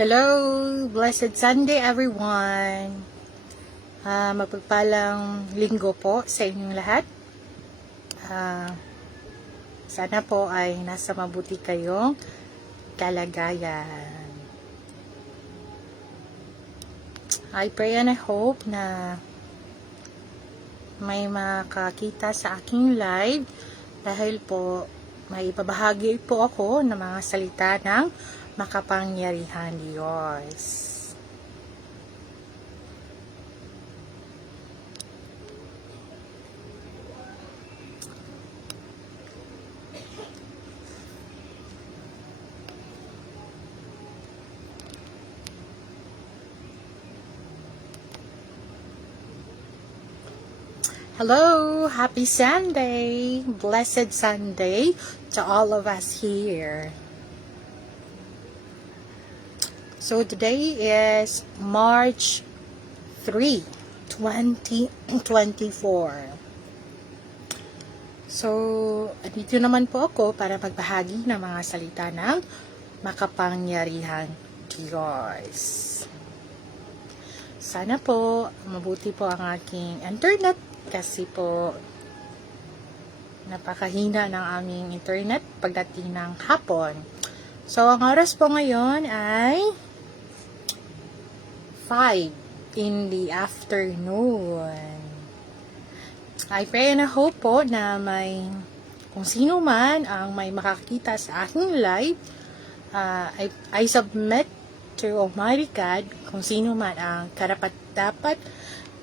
Hello! Blessed Sunday everyone! Mapagpalang linggo po sa inyong lahat. Sana po ay nasa mabuti kayong kalagayan. I pray and I hope na may makakita sa aking live dahil po may ipabahagi po ako ng mga salita ng makapangyarihan Diyos. Hello! Happy Sunday! Blessed Sunday to all of us here. So today is March 3, 2024. So, dito naman po ako para magbahagi ng mga salita ng makapangyarihan Diyos. Sana po mabuti po ang aking internet kasi po napakahina ng aming internet pagdating ng hapon. So, ang oras po ngayon ay 5 in the afternoon. I pray and I hope po na kung sino man ang may makakita sa aking live, I submit to Almighty God kung sino man ang karapat-dapat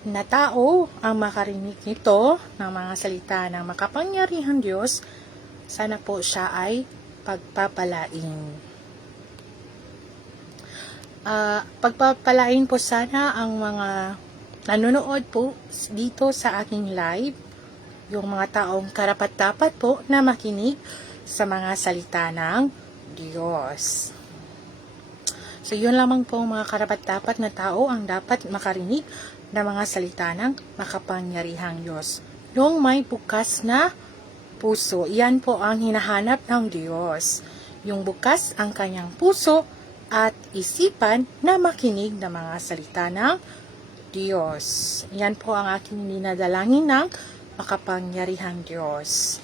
na tao ang makarinig nito ng mga salita ng makapangyarihang Diyos, sana po siya ay pagpapalain. Pagpapalain po sana ang mga nanonood po dito sa aking live, yung mga taong karapat-dapat po na makinig sa mga salita ng Diyos. So, yun lamang po mga karapat-dapat na tao ang dapat makarinig ng mga salita ng makapangyarihang Diyos. Yung may bukas na puso, yan po ang hinahanap ng Diyos. Yung bukas ang kanyang puso at isipan na makinig ng mga salita ng Diyos. Yan po ang aking dinadalangin ng makapangyarihang Diyos.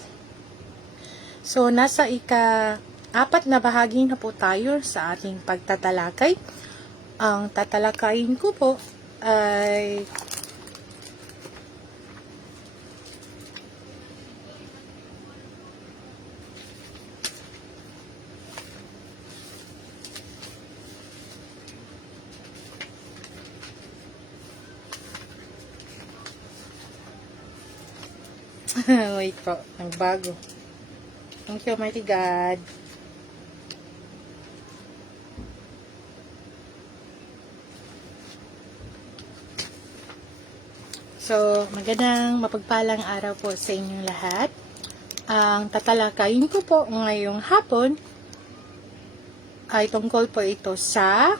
So, nasa ika-4 na bahagi na po tayo sa ating pagtatalakay. Ang tatalakayin ko po ay wait po, ang bago. Thank you, Almighty God. So, magandang mapagpalang araw po sa inyong lahat. Ang tatalakayin ko po ngayong hapon ay tungkol po ito sa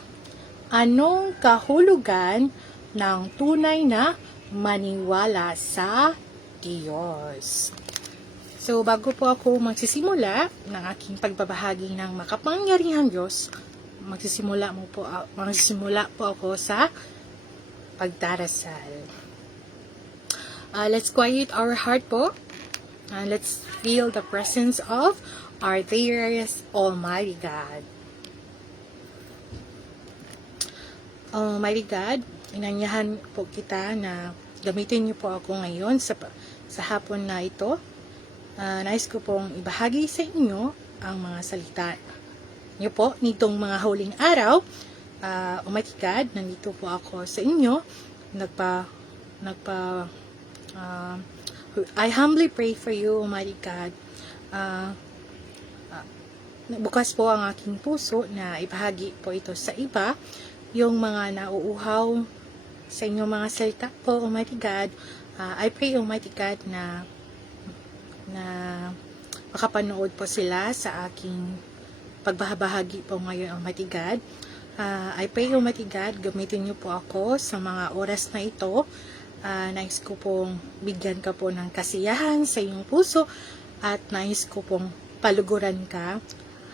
anong kahulugan ng tunay na maniwala sa Diyos. So, bago po ako magsisimula ng aking pagbabahagi ng makapangyarihang Diyos, magsisimula po ako sa pagdarasal. Let's quiet our heart po. Let's feel the presence of our dearest Almighty God. Almighty God, inanyahan po kita na gamitin niyo po ako ngayon sa hapon na ito. Nais ko pong ibahagi sa inyo ang mga salita niyo po nitong mga huling araw. Almighty God, nandito po ako sa inyo. I humbly pray for you, Almighty God. Bukas po ang aking puso na ibahagi po ito sa iba. Yung mga nauuhaw sa inyong mga salita po, Almighty God. I pray, Almighty God, na makapanood po sila sa aking pagbahagi po ngayon, Almighty God. I pray, Almighty God, gamitin niyo po ako sa mga oras na ito. Nais ko pong bigyan ka po ng kasiyahan sa iyong puso at nais ko pong paluguran ka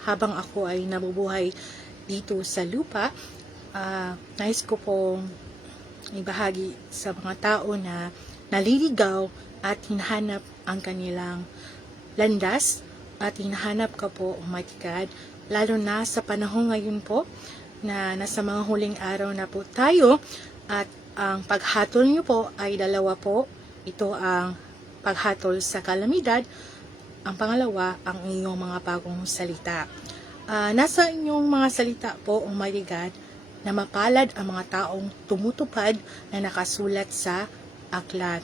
habang ako ay nabubuhay dito sa lupa. Nais ko pong ibahagi sa mga tao na naliligaw at hinahanap ang kanilang landas at hinahanap ka po, Almighty God, lalo na sa panahon ngayon po na nasa mga huling araw na po tayo at ang paghatol nyo po ay dalawa po. Ito ang paghatol sa kalamidad. Ang pangalawa, ang inyong mga bagong salita. Nasa inyong mga salita po, Almighty God, na mapalad ang mga taong tumutupad na nakasulat sa aklat.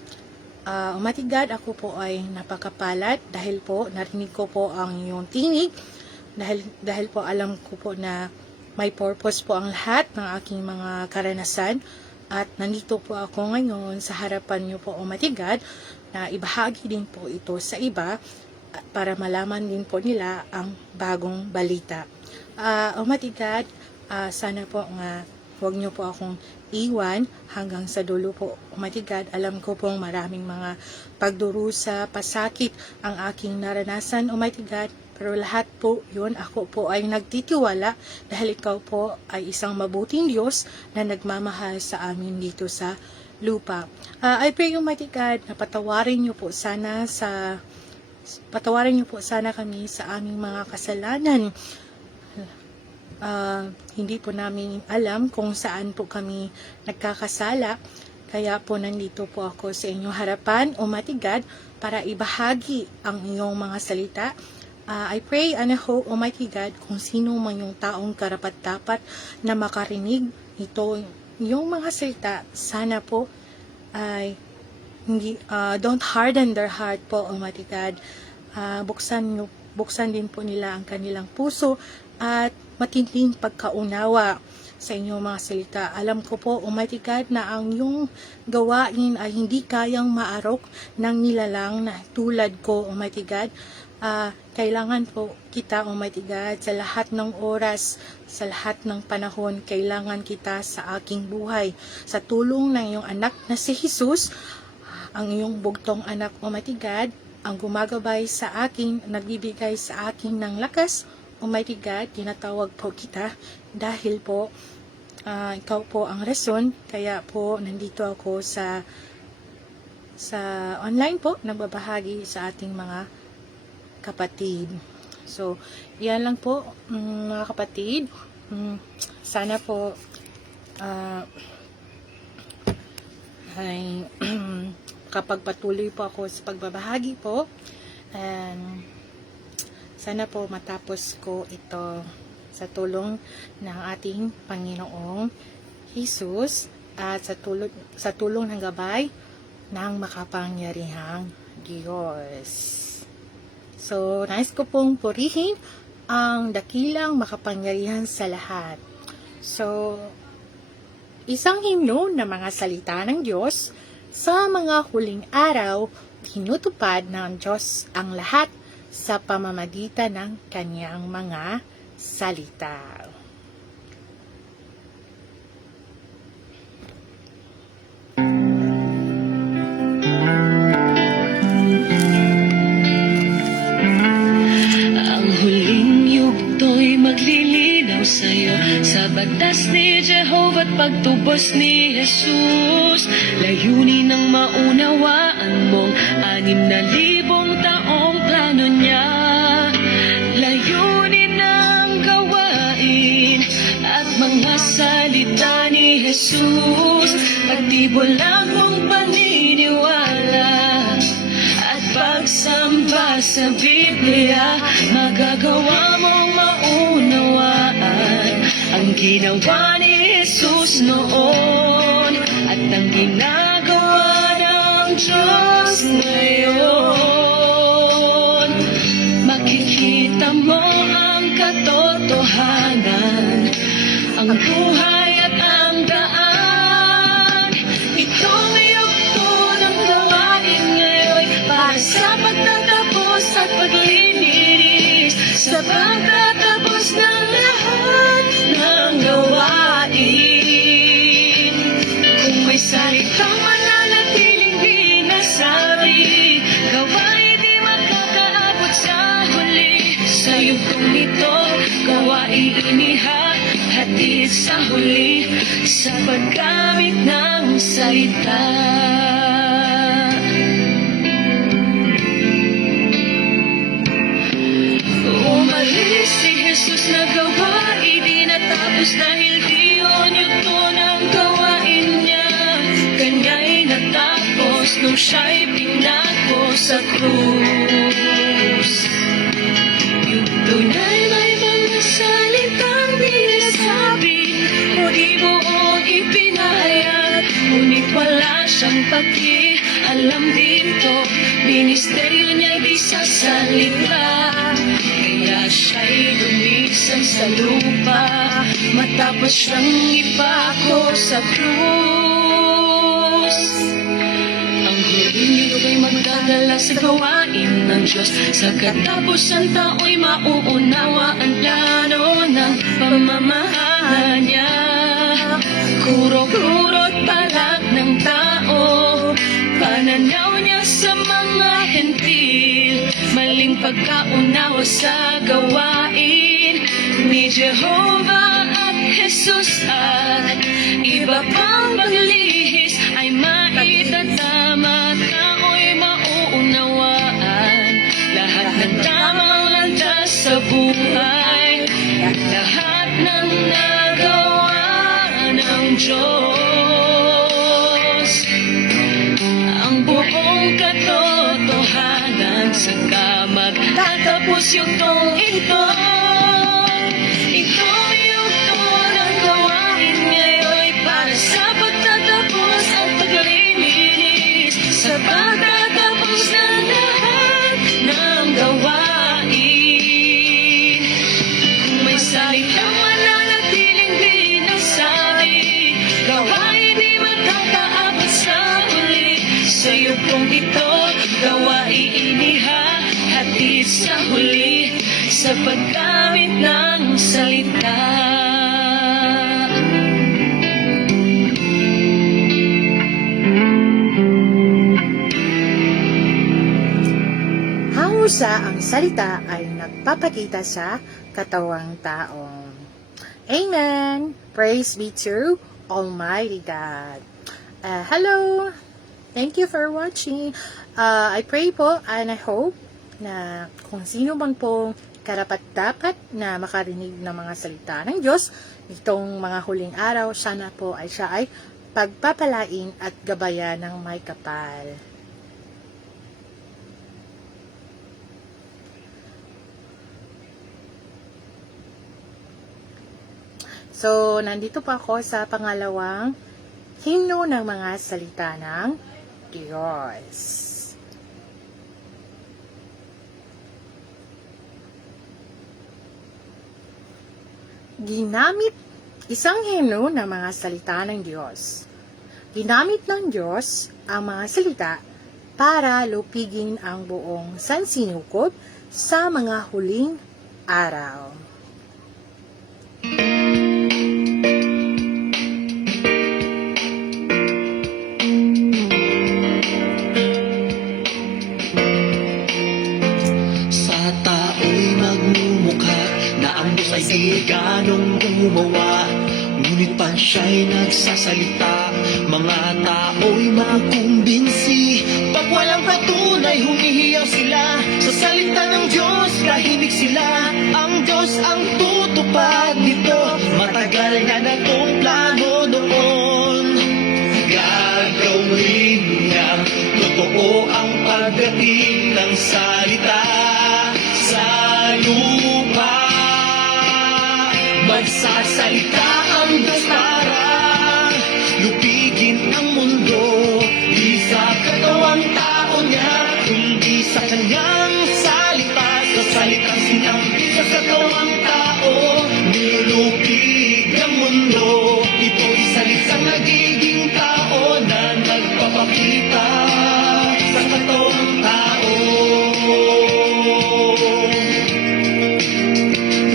Almighty God, ako po ay napakapalad dahil po narinig ko po ang iyong tinig, dahil po alam ko po na may purpose po ang lahat ng aking mga karanasan at nandito po ako ngayon sa harapan niyo po, Almighty God, na ibahagi din po ito sa iba para malaman din po nila ang bagong balita. Almighty God, sana po nga huwag niyo po akong iwan hanggang sa dulo po, Almighty God. Alam ko pong maraming mga pagdurusa, pasakit ang aking naranasan, Almighty God. Pero lahat po yun, ako po ay nagtitiwala dahil ikaw po ay isang mabuting Diyos na nagmamahal sa amin dito sa lupa. I pray, Almighty God, na patawarin niyo po sana kami sa aming mga kasalanan. Hindi po namin alam kung saan po kami nagkakasala. Kaya po nandito po ako sa inyong harapan, Almighty God, para ibahagi ang iyong mga salita. I pray and I hope, Almighty God, kung sino man yung taong karapat-dapat na makarinig ito, yung mga salita, sana po ay don't harden their heart po, Almighty God. Buksan din po nila ang kanilang puso at matinding pagkaunawa sa inyong mga salita. Alam ko po, Almighty God, na ang iyong gawain ay hindi kayang maarok ng nilalang na tulad ko, Almighty God. Kailangan po kita, Almighty God, sa lahat ng oras, sa lahat ng panahon, kailangan kita sa aking buhay. Sa tulong ng iyong anak na si Jesus, ang iyong bugtong anak, Almighty God, ang gumagabay sa akin, nagbibigay sa akin ng lakas, Almighty God, tinatawag po kita dahil po ikaw po ang rason, kaya po nandito ako sa online po, nagbabahagi sa ating mga kapatid. So, yan lang po, mga kapatid. Sana po ay kapag patuloy po ako sa pagbabahagi po, and sana po matapos ko ito sa tulong ng ating Panginoong Jesus at sa tulong ng gabay ng makapangyarihang Diyos. So, nais ko pong purihin ang dakilang makapangyarihan sa lahat. So, isang himno ng mga salita ng Diyos, sa mga huling araw, tinutupad ng Diyos ang lahat sa pamamagitan ng kanyang mga salita. Sa'yo, sa batas ni Jehovah at pagtubos ni Jesus, layunin ng maunawaan mong 6,000 taong plano niya. Layunin ng gawain at mga salita ni Jesus, pagtibulang mong paniniwala at pagsamba sa Biblia, magagawa mong maunawaan ang ginawa ni Jesus noon at ang ginagawa ng Diyos ngayon. Makikita mo ang katotohanan, ang buhay at ang daan. Itong yugto ng gawain ngayon para sa pagtatapos at paglilinis, sa pagtatapos ng lahat ng gawain. Kung may salitang mananatiling di nasabi, gawain di makakaabot sa huli. Sa yugtong ito, gawain inihag hatid sa huli sa paggamit ng salita. Umalis si Jesus na gawain, di natapos dahil di yun ang gawain niya. Kanya'y natapos nung siya'y pinako sa krus. Yung tunay may mga salitang di nasabi o di buong ipinahayag, ngunit wala siyang paki-alam dito. Ministeryo niya'y di sa salita, kaya siya'y lumisan sa lupa matapos siyang ipako sa krus. Ang huling nito ay magdadala sa gawain ng Diyos. Sa katapusan tao'y mauunawa ang plano ng pamamahala niya. Kuro-kuro't balak ng tao, pananaw niya sa mga hentil, maling pagkaunawa sa gawain ni Jehovah at Jesus, at iba pang paglihis ay maitatama, tao'y mauunawaan lahat ng tamang landas sa buhay, lahat ng nagawa ng Diyos. Ang buong katotohanan saka magtatapos yung tong ito. Ito yung tunang gawain ngayon para sa pagtatapos at paglilinis, sa pagtatapos ng lahat ng gawain. Kung may salitang mananatiling di nasabi, gawain di magkakaabot sa huli. Sa'yo pong ito gawain inihahatid sa huli sa paggamit ng salita. Hangusa ang salita ay nagpapakita sa katawang tao. Amen! Praise be to Almighty God. Hello! Thank you for watching. I pray po and I hope na kung sino man pong karapat-dapat na makarinig ng mga salita ng Diyos itong mga huling araw, sana po ay siya ay pagpapalain at gabayan ng may kapal. So, nandito pa ako sa pangalawang himno ng mga salita ng Diyos. Ginamit isang himno ng mga salita ng Diyos. Ginamit ng Diyos ang mga salita para lupigin ang buong sansinukob sa mga huling araw. Ay di ganong gumawa, ngunit pa siya'y nagsasalita. Mga tao'y makumbinsi, pag walang patunay humihiyaw sila. Sa salita ng Diyos tahimik sila, ang Diyos ang tutupad nito. Matagal na itong plano noon, gagawin niya. Totoo ang pagdating ng salita sa lupa. Magsasalita ang Diyos para lupigin ang mundo, di sa katawang tao niya, kundi sa kanyang salita. Sa salitang sinambi sa katawang tao, nilulupig ang mundo. Ito'y salitang nagiging tao na nagpapakita sa katawang tao.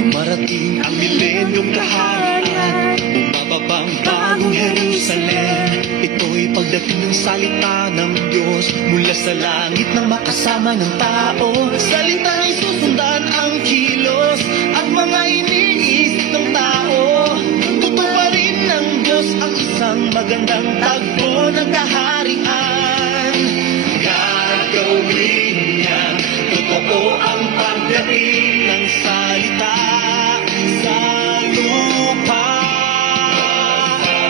Dumarating ang milenyong kaharian, bumababang bagong Jerusalem. Ito'y pagdating ng salita ng Diyos mula sa langit ng makasama ng tao. Salita ay susundan ang kilos at mga iniisip ng tao. Totoo magandang tagpo ng kaharian. Gagawin niya, totoo ang pagdating ng salita sa lupa.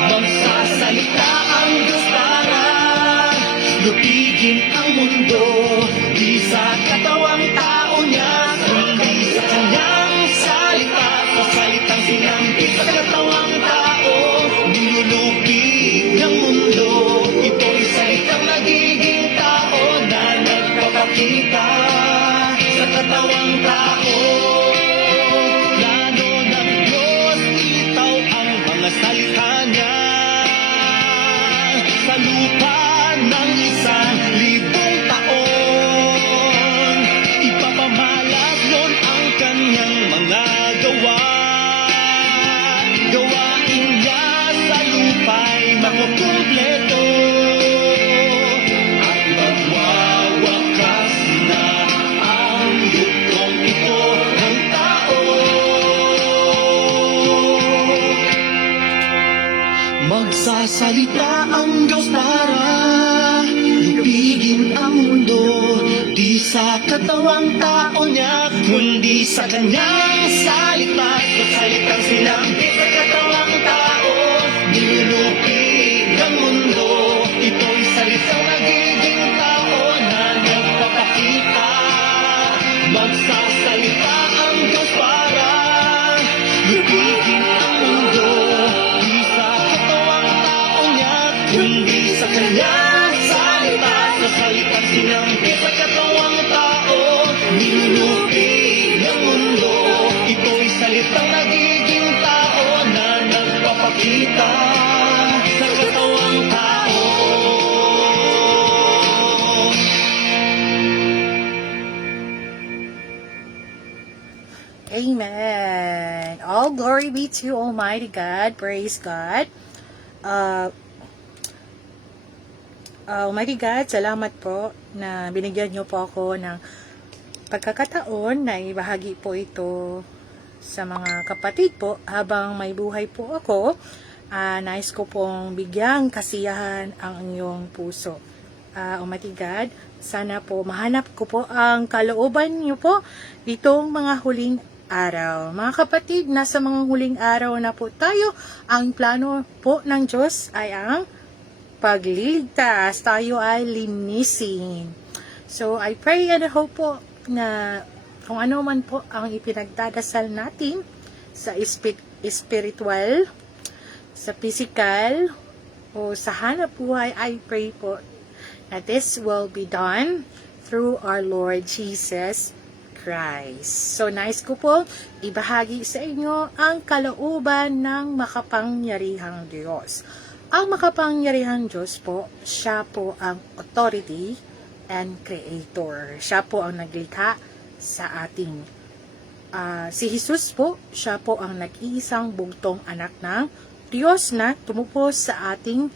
Magsasalita ang Diyos para lupigin ang mundo, di sa katawang tao niya, kundi sa kanyang salita. Sa salitang sinampi sa katawang tao, nilulupig ang mundo. Ito'y salitang nagiging tao na nagpapakita sa katawang tao. Plano ng Diyos, ilitaw ang mga salita niya sa lupa ng 1,000 taon. Ipapamalas nun ang kanyang mga gawa. Gawain niya sa lupa'y makukumpleto at magwawakas na ang yugtong ito ng tao. Magsasalita ang Diyos para lupigin ang mundo, di sa katawang tao niya, kundi sa kanyang salita. Sa salitang sinampi sa katawang tao, nilulupig ang mundo. Ito'y salitang nagiging tao na nagpapakita. Magsasalita ang Diyos para lupigin ang mundo, di sa katawang tao niya, kundi sa kanyang salita. Sa salitang sinampi sa katawang tao, nilulupig ang mundo. Ito'y salitang nagiging tao na nagpapakita sa katawang tao. Amen. All glory be to Almighty God. Praise God. Almighty God, salamat po na binigyan niyo po ako ng pagkakataon na ibahagi po ito sa mga kapatid po habang may buhay po ako. Nais ko pong bigyang kasiyahan ang inyong puso. Almighty God, sana po mahanap ko po ang kalooban niyo po ditong mga huling araw. Mga kapatid, nasa mga huling araw na po tayo. Ang plano po ng Diyos ay ang pagliligtas. Tayo ay linisin. So, I pray and hope po na kung ano man po ang ipinagdadasal natin sa spiritual, sa physical, o sa hanap buhay, I pray po that this will be done through our Lord Jesus Christ. So, nais ko po ibahagi sa inyo ang kalooban ng makapangyarihang Diyos. Ang makapangyarihang Diyos po, siya po ang authority and creator. Siya po ang naglikha sa ating. Si Jesus po, siya po ang nag-iisang bugtong anak ng Diyos na tumupos sa ating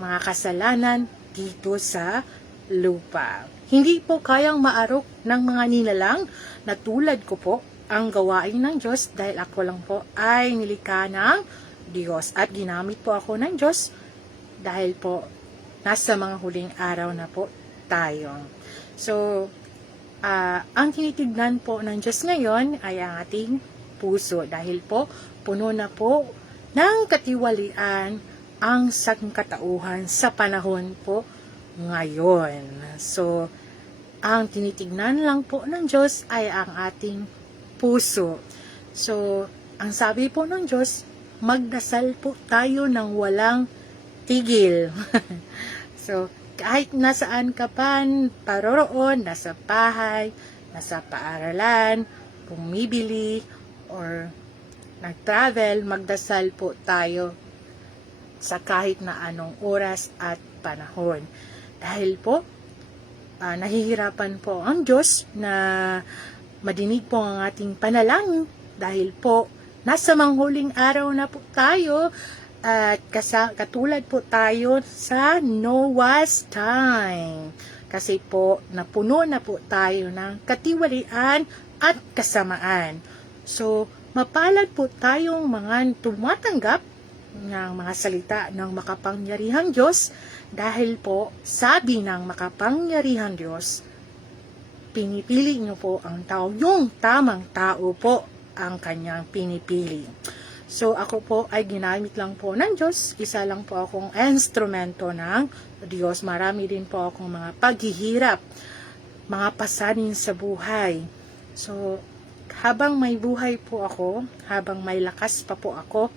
mga kasalanan dito sa lupa. Hindi po kayang maarok ng mga nilalang na tulad ko po ang gawain ng Diyos dahil ako lang po ay nilikha ng Diyos at ginamit po ako ng Diyos dahil po nasa mga huling araw na po tayo. So, ang tinitignan po ng Diyos ngayon ay ang ating puso dahil po puno na po ng katiwalian ang sangkatauhan sa panahon po ngayon. So, ang tinitignan lang po ng Diyos ay ang ating puso. So, ang sabi po ng Diyos, magdasal po tayo ng walang tigil. So, kahit nasaan ka pa paroroon, nasa bahay, nasa paaralan, bumibili, or nag-travel, magdasal po tayo sa kahit na anong oras at panahon. Dahil po, nahihirapan po ang Diyos na madinig po ang ating panalangin dahil po nasa manghuling araw na po tayo at katulad po tayo sa Noah's time. Kasi po napuno na po tayo ng katiwalian at kasamaan. So, mapalad po tayong mga tumatanggap ng mga salita ng makapangyarihang Diyos dahil po sabi ng makapangyarihang Diyos, pinipili niyo po ang tao, yung tamang tao po ang kanyang pinipili. So ako po ay ginamit lang po ng Diyos, isa lang po akong instrumento ng Diyos. Marami din po akong mga paghihirap, mga pasanin sa buhay. So habang may buhay po ako, habang may lakas pa po ako,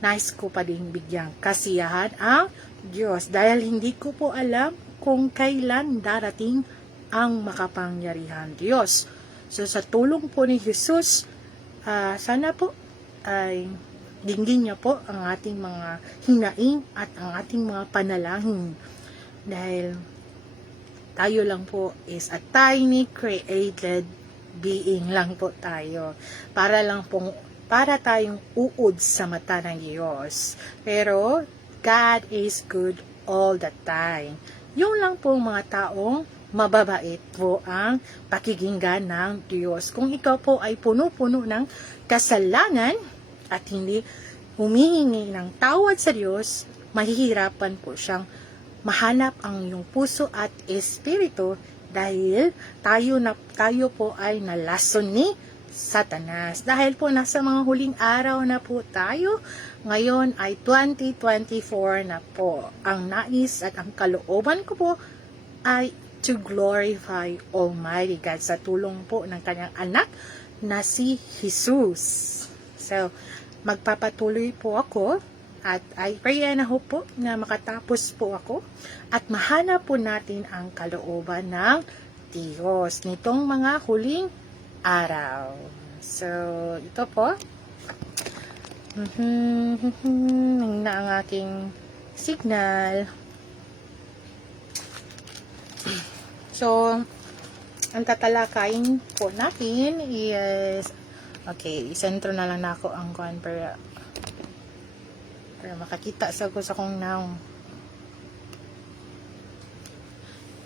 nais ko pa din bigyang kasiyahan ang Diyos dahil hindi ko po alam kung kailan darating ang makapangyarihan Diyos. So sa tulong po ni Jesus, sana po ay dinggin niya po ang ating mga hinaing at ang ating mga panalangin dahil tayo lang po is a tiny created being lang po tayo para tayong uod sa mata ng Diyos. Pero, God is good all the time. Yung lang po mga taong mababait po ang pakikinggan ng Diyos. Kung ikaw po ay puno-puno ng kasalanan at hindi humihingi ng tawad sa Diyos, mahihirapan po siyang mahanap ang iyong puso at espiritu dahil tayo po ay nalason ni Satanas. Dahil po nasa mga huling araw na po tayo, ngayon ay 2024 na po. Ang nais at ang kalooban ko po ay to glorify Almighty God sa tulong po ng kanyang anak na si Jesus. So, magpapatuloy po ako at I pray and hope po na makatapos po ako at mahanap po natin ang kalooban ng Diyos nitong mga huling araw. So, ito po. Na ang aking signal. So, ang tatalakayin po natin is okay, isentro na lang na ako ang kuan para makakita sa ko sa kong now.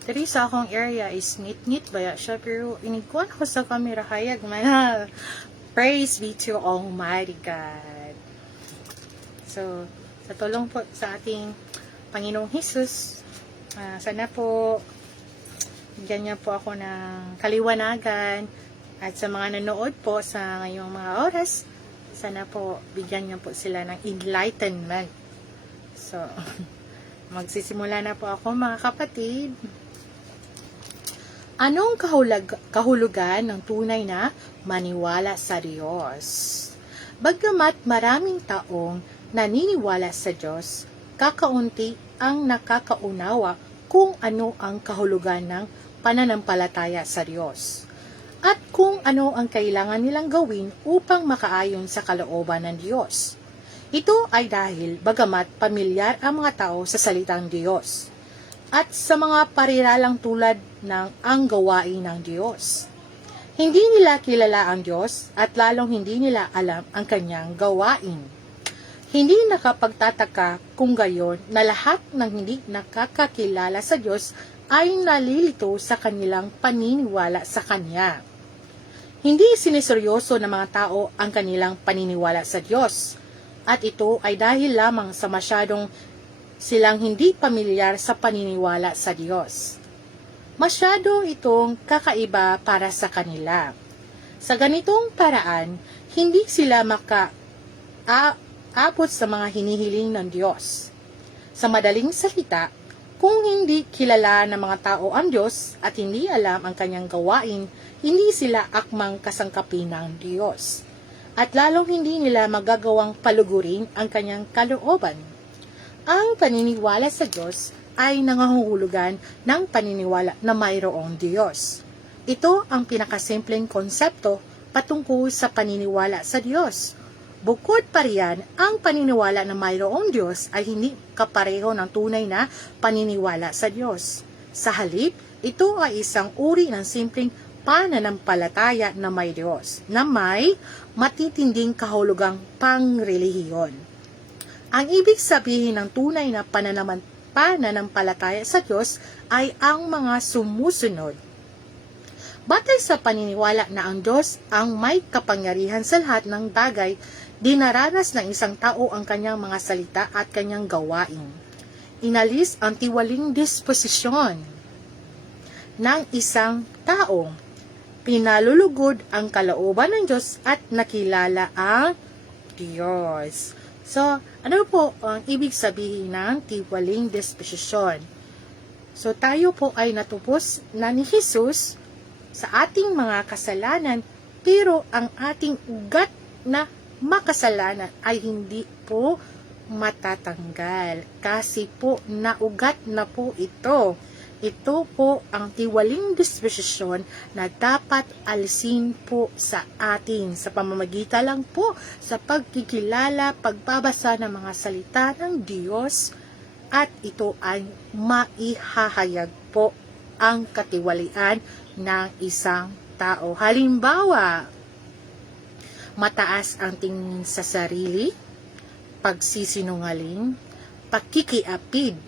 Diri sa akong area is nit-nit baya siya pero inikuan ko sa camera hayag man. Praise be to Almighty God. So, sa tulong po sa ating Panginoong Hesus, sana po bigyan niya po ako ng kaliwanagan at sa mga nanood po sa ngayong mga oras, sana po bigyan niya po sila ng enlightenment. So, magsisimula na po ako mga kapatid. Anong kahulugan ng tunay na maniwala sa Diyos? Bagamat maraming taong naniniwala sa Diyos, kakaunti ang nakakaunawa kung ano ang kahulugan ng pananampalataya sa Diyos at kung ano ang kailangan nilang gawin upang makaayon sa kalooban ng Diyos. Ito ay dahil bagamat pamilyar ang mga tao sa salitang Diyos at sa mga pariralang tulad ng ang gawain ng Diyos. Hindi nila kilala ang Diyos at lalong hindi nila alam ang kanyang gawain. Hindi nakapagtataka kung gayon na lahat ng hindi nakakakilala sa Diyos ay nalilito sa kanilang paniniwala sa Kanya. Hindi siniseryoso ng mga tao ang kanilang paniniwala sa Diyos at ito ay dahil lamang sa masyadong silang hindi pamilyar sa paniniwala sa Diyos. Masyado itong kakaiba para sa kanila. Sa ganitong paraan, hindi sila makaabot sa mga hinihiling ng Diyos. Sa madaling salita, kung hindi kilala ng mga tao ang Diyos at hindi alam ang kanyang gawain, hindi sila akmang kasangkapin ng Diyos. At lalong hindi nila magagawang palugurin ang kanyang kalooban. Ang paniniwala sa Diyos ay nangangahulugan ng paniniwala na mayroong Diyos. Ito ang pinakasimpleng konsepto patungkol sa paniniwala sa Diyos. Bukod pa riyan, ang paniniwala na mayroong Diyos ay hindi kapareho ng tunay na paniniwala sa Diyos. Sa halip, ito ay isang uri ng simpleng pananampalataya na may Diyos, na may matitinding kahulugang pangrelihiyon. Ang ibig sabihin ng tunay na pananampalataya sa Diyos ay ang mga sumusunod. Batay sa paniniwala na ang Diyos ang may kapangyarihan sa lahat ng bagay Dinaranas ng isang tao ang kanyang mga salita at kanyang gawain. Inalis ang tiwaling disposisyon ng isang tao. Pinalulugod ang kalooban ng Diyos at nakilala ang Diyos. So, ano po ang ibig sabihin ng tiwaling disposisyon? So, tayo po ay natupos na ni Jesus sa ating mga kasalanan, pero ang ating ugat na makasalanan ay hindi po matatanggal. Kasi po, naugat na po ito. Ito po ang tiwaling disposisyon na dapat alisin po sa atin sa pamamagitan lang po sa pagkikilala, pagbabasa ng mga salita ng Diyos, at ito ay maihahayag po ang katiwalian ng isang tao. Halimbawa, mataas ang tingin sa sarili, pagsisinungaling, pakikiapid,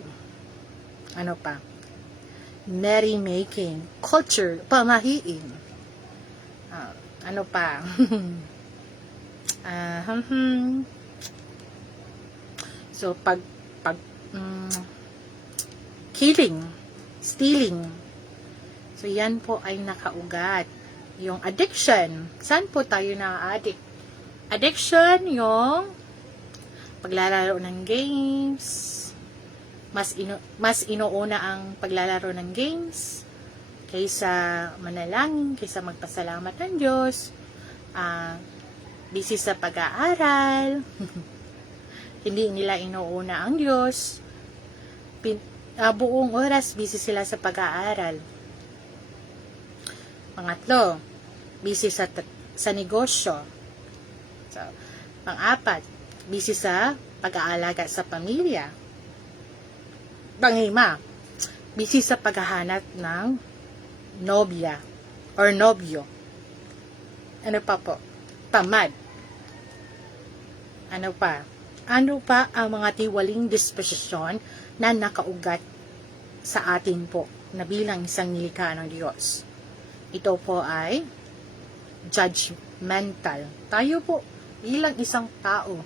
ano pa, merrymaking, culture, pamahiin, ano pa, so killing, stealing, so yan po ay nakaugat. Yung addiction, saan po tayo na-addict? Addiction, yung paglalaro ng games, mas inuuna ang paglalaro ng games kaysa manalangin, kaysa magpasalamat ng Diyos, busy sa pag-aaral, hindi nila inuuna ang Diyos, buong oras busy sila sa pag-aaral. Pangatlo, busy sa negosyo. So, pang-apat, busy sa pag-aalaga sa pamilya. Pang-lima, busy sa paghahanap ng nobya or nobyo. Ano pa po? Tamad. Ano pa? Ano pa ang mga tiwaling disposisyon na nakaugat sa atin po na bilang isang nilikha ng Diyos? Ito po ay judgmental. Tayo po, bilang isang tao,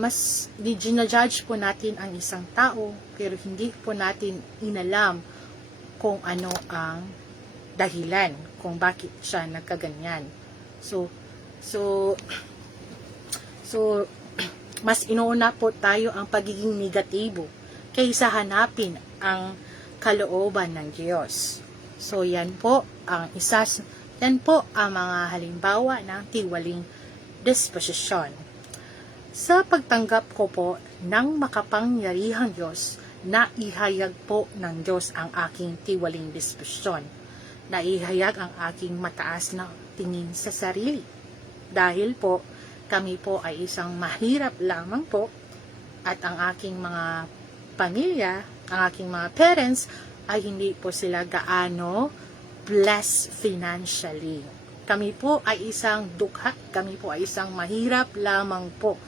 mas ginajudge po natin ang isang tao, pero hindi po natin inalam kung ano ang dahilan, kung bakit siya nagkaganyan. So, mas inuuna po tayo ang pagiging negatibo kaysa hanapin ang kalooban ng Diyos. So, yan po ang mga halimbawa ng tiwaling disposisyon. Sa pagtanggap ko po ng makapangyarihang Diyos, naihayag po ng Diyos ang aking tiwaling disposisyon. Naihayag ang aking mataas na tingin sa sarili. Dahil po, kami po ay isang mahirap lamang po, at ang aking mga pamilya, ang aking mga parents, ay hindi po sila gaano blessed financially. Kami po ay isang dukha, kami po ay isang mahirap lamang po.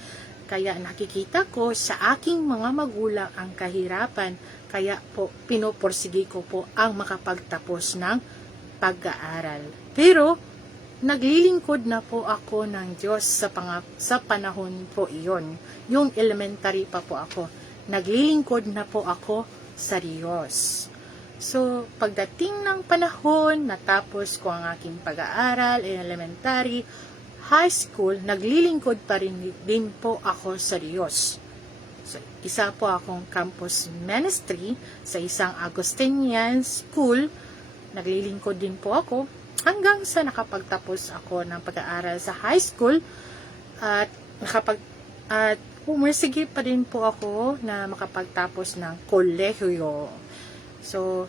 Kaya nakikita ko sa aking mga magulang ang kahirapan, kaya po pinupursige ko po ang makapagtapos ng pag-aaral. Pero naglilingkod na po ako ng Diyos sa panahon po iyon. Yung elementary pa po ako. Naglilingkod na po ako sa Diyos. So, pagdating ng panahon, natapos ko ang aking pag-aaral, elementary, high school, naglilingkod pa rin din po ako sa Diyos. So, isa po akong campus ministry sa isang Augustinian school. Naglilingkod din po ako hanggang sa nakapagtapos ako ng pag-aaral sa high school at pumirsige pa din po ako na makapagtapos ng kolehiyo. So,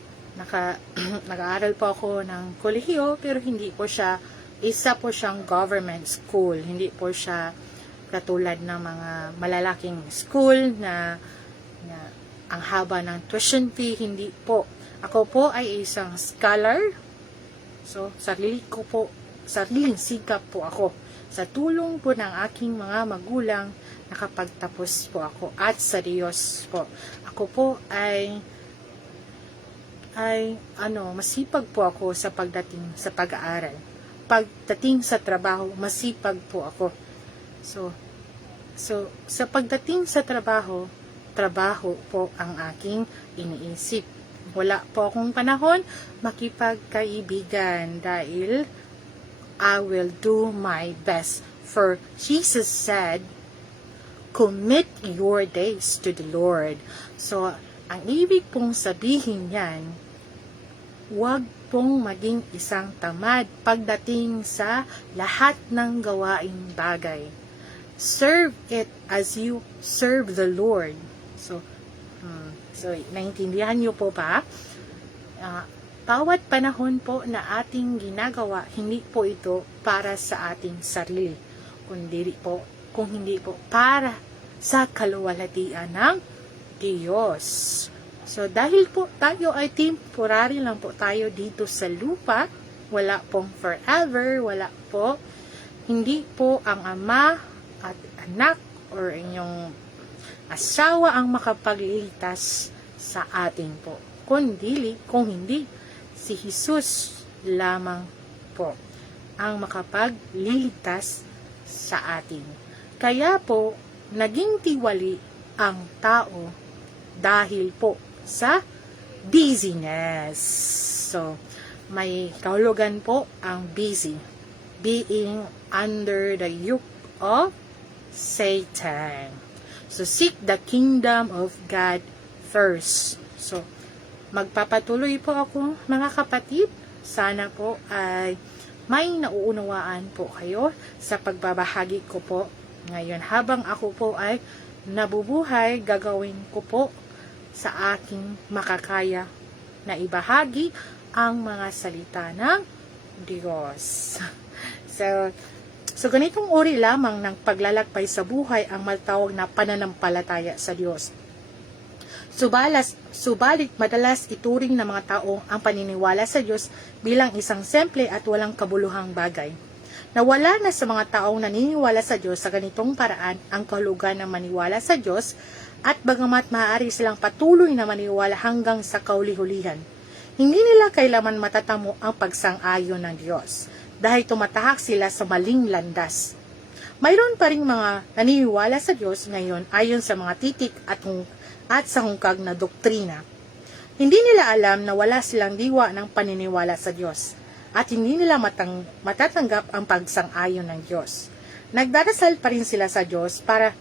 nag-aaral po ako ng kolehiyo, pero hindi po siya, isa po siyang government school. Hindi po siya katulad ng mga malalaking school na ang haba ng tuition fee. Hindi po. Ako po ay isang scholar. So, sariling sikap po ako. Sa tulong po ng aking mga magulang, nakapagtapos po ako. At sa Diyos po. Ako po ay masipag po ako sa pagdating sa pag-aaral. pagdating sa trabaho, masipag po ako. So sa pagdating sa trabaho po ang aking iniisip. Wala po akong panahon makipagkaibigan dahil I will do my best. For Jesus said, commit your days to the Lord. So, ang ibig pong sabihin yan, huwag pong maging isang tamad pagdating sa lahat ng gawaing bagay. Serve it as you serve the Lord. So naintindihan niyo po ba? Bawat panahon po na ating ginagawa, hindi po ito para sa ating sarili, kung hindi po para sa kaluwalhatian ng Diyos. So, dahil po tayo ay temporary lang po tayo dito sa lupa, wala pong forever, hindi po ang ama at anak or inyong asawa ang makapagliligtas sa atin po. Kung hindi, si Jesus lamang po ang makapagliligtas sa atin. Kaya po, naging tiwali ang tao dahil po sa busyness. So, may kahulugan po ang busy. Being under the yoke of Satan. So, seek the kingdom of God first. So, magpapatuloy po ako, mga kapatid. Sana po ay may nauunawaan po kayo sa pagbabahagi ko po ngayon. Habang ako po ay nabubuhay, gagawin ko po sa aking makakaya na ibahagi ang mga salita ng Diyos. So ganitong uri lamang ng paglalakbay sa buhay ang matawag na pananampalataya sa Diyos. Subalit madalas ituring ng mga tao ang paniniwala sa Diyos bilang isang simple at walang kabuluhang bagay. Nawala na sa mga taong naniniwala sa Diyos sa ganitong paraan ang kahulugan ng maniwala sa Diyos at bagamat maaari silang patuloy na maniwala hanggang sa kauli-hulihan. Hindi nila kailanman matatamo ang pagsang-ayon ng Diyos dahil tumatahak sila sa maling landas. Mayroon pa ring mga naniniwala sa Diyos ngayon ayon sa mga titik at sa hungkag na doktrina. Hindi nila alam na wala silang diwa ng paniniwala sa Diyos at hindi nila matatanggap ang pagsang-ayon ng Diyos. Nagdarasal pa rin sila sa Diyos para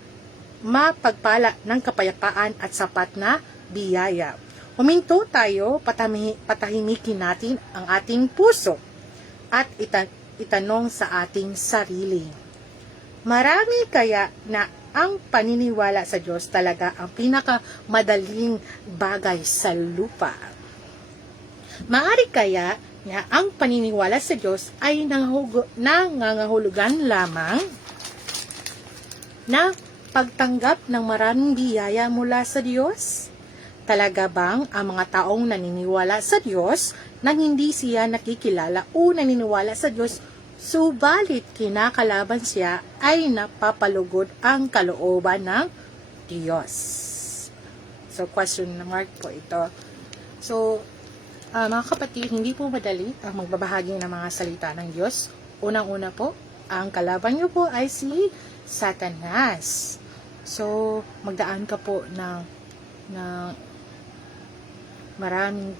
mapagpala ng kapayapaan at sapat na biyaya. Huminto tayo, patahimikin natin ang ating puso at itanong sa ating sarili. Marami kaya na ang paniniwala sa Diyos talaga ang pinakamadaling bagay sa lupa? Maaari kaya na ang paniniwala sa Diyos ay nangangahulugan lamang na pagtanggap ng maraming biyaya mula sa Diyos? Talaga bang ang mga taong naniniwala sa Diyos nang hindi siya nakikilala o naniniwala sa Diyos, subalit kinakalaban siya ay napapalugod ang kalooban ng Diyos? So, question mark po ito. So, mga kapatid, hindi po madali ang magbabahagi ng mga salita ng Diyos. Unang-una po, ang kalaban niyo po ay si Satanas. So, magdaan ka po ng maraming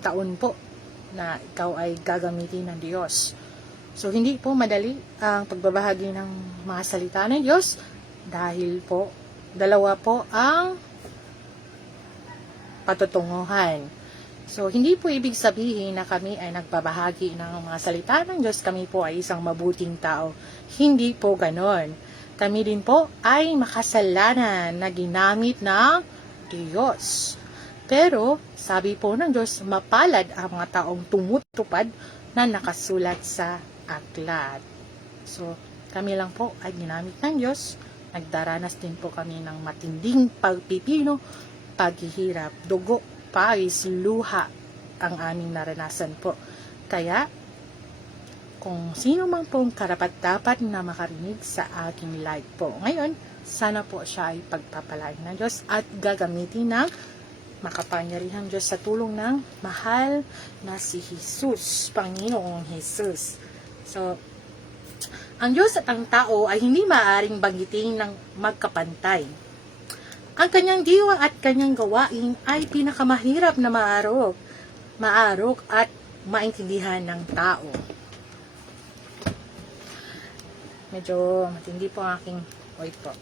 taon po na ikaw ay gagamitin ng Diyos. So, hindi po madali ang pagbabahagi ng mga salita ng Diyos dahil po, dalawa po ang patutunguhan. So, hindi po ibig sabihin na kami ay nagbabahagi ng mga salita ng Diyos, kami po ay isang mabuting tao. Hindi po ganon. Kami din po ay makasalanan na ginamit ng Diyos. Pero, sabi po ng Diyos, mapalad ang mga taong tumutupad na nakasulat sa aklat. So, kami lang po ay ginamit ng Diyos. Nagdaranas din po kami ng matinding pagpipino, paghihirap, dugo, pawis, luha ang aming naranasan po. Kaya, kung sino man pong karapat-dapat na makarinig sa aking live po ngayon, sana po siya ay pagpapalain ng Diyos at gagamitin ng makapangyarihang Diyos sa tulong ng mahal na si Jesus, Panginoong Jesus. So, ang Diyos at ang tao ay hindi maaaring banggitin ng magkapantay. Ang kanyang diwa at kanyang gawain ay pinakamahirap na maarok at maintindihan ng tao. Medyo matindi po ang aking wait po.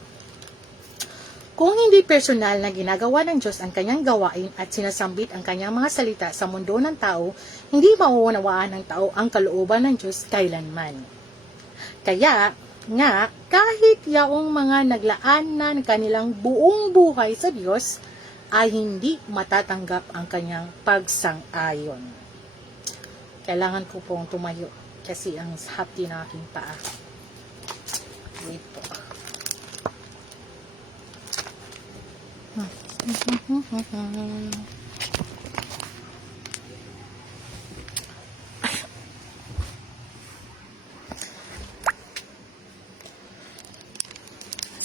Kung hindi personal na ginagawa ng Diyos ang kanyang gawain at sinasambit ang kanyang mga salita sa mundo ng tao, hindi mauunawaan ng tao ang kalooban ng Diyos kailanman. Kaya nga, kahit yaong mga naglaan na ng kanilang buong buhay sa Diyos, ay hindi matatanggap ang kanyang pagsang-ayon. Kailangan ko pong tumayo kasi ang hapdi ng aking paa. Wait po.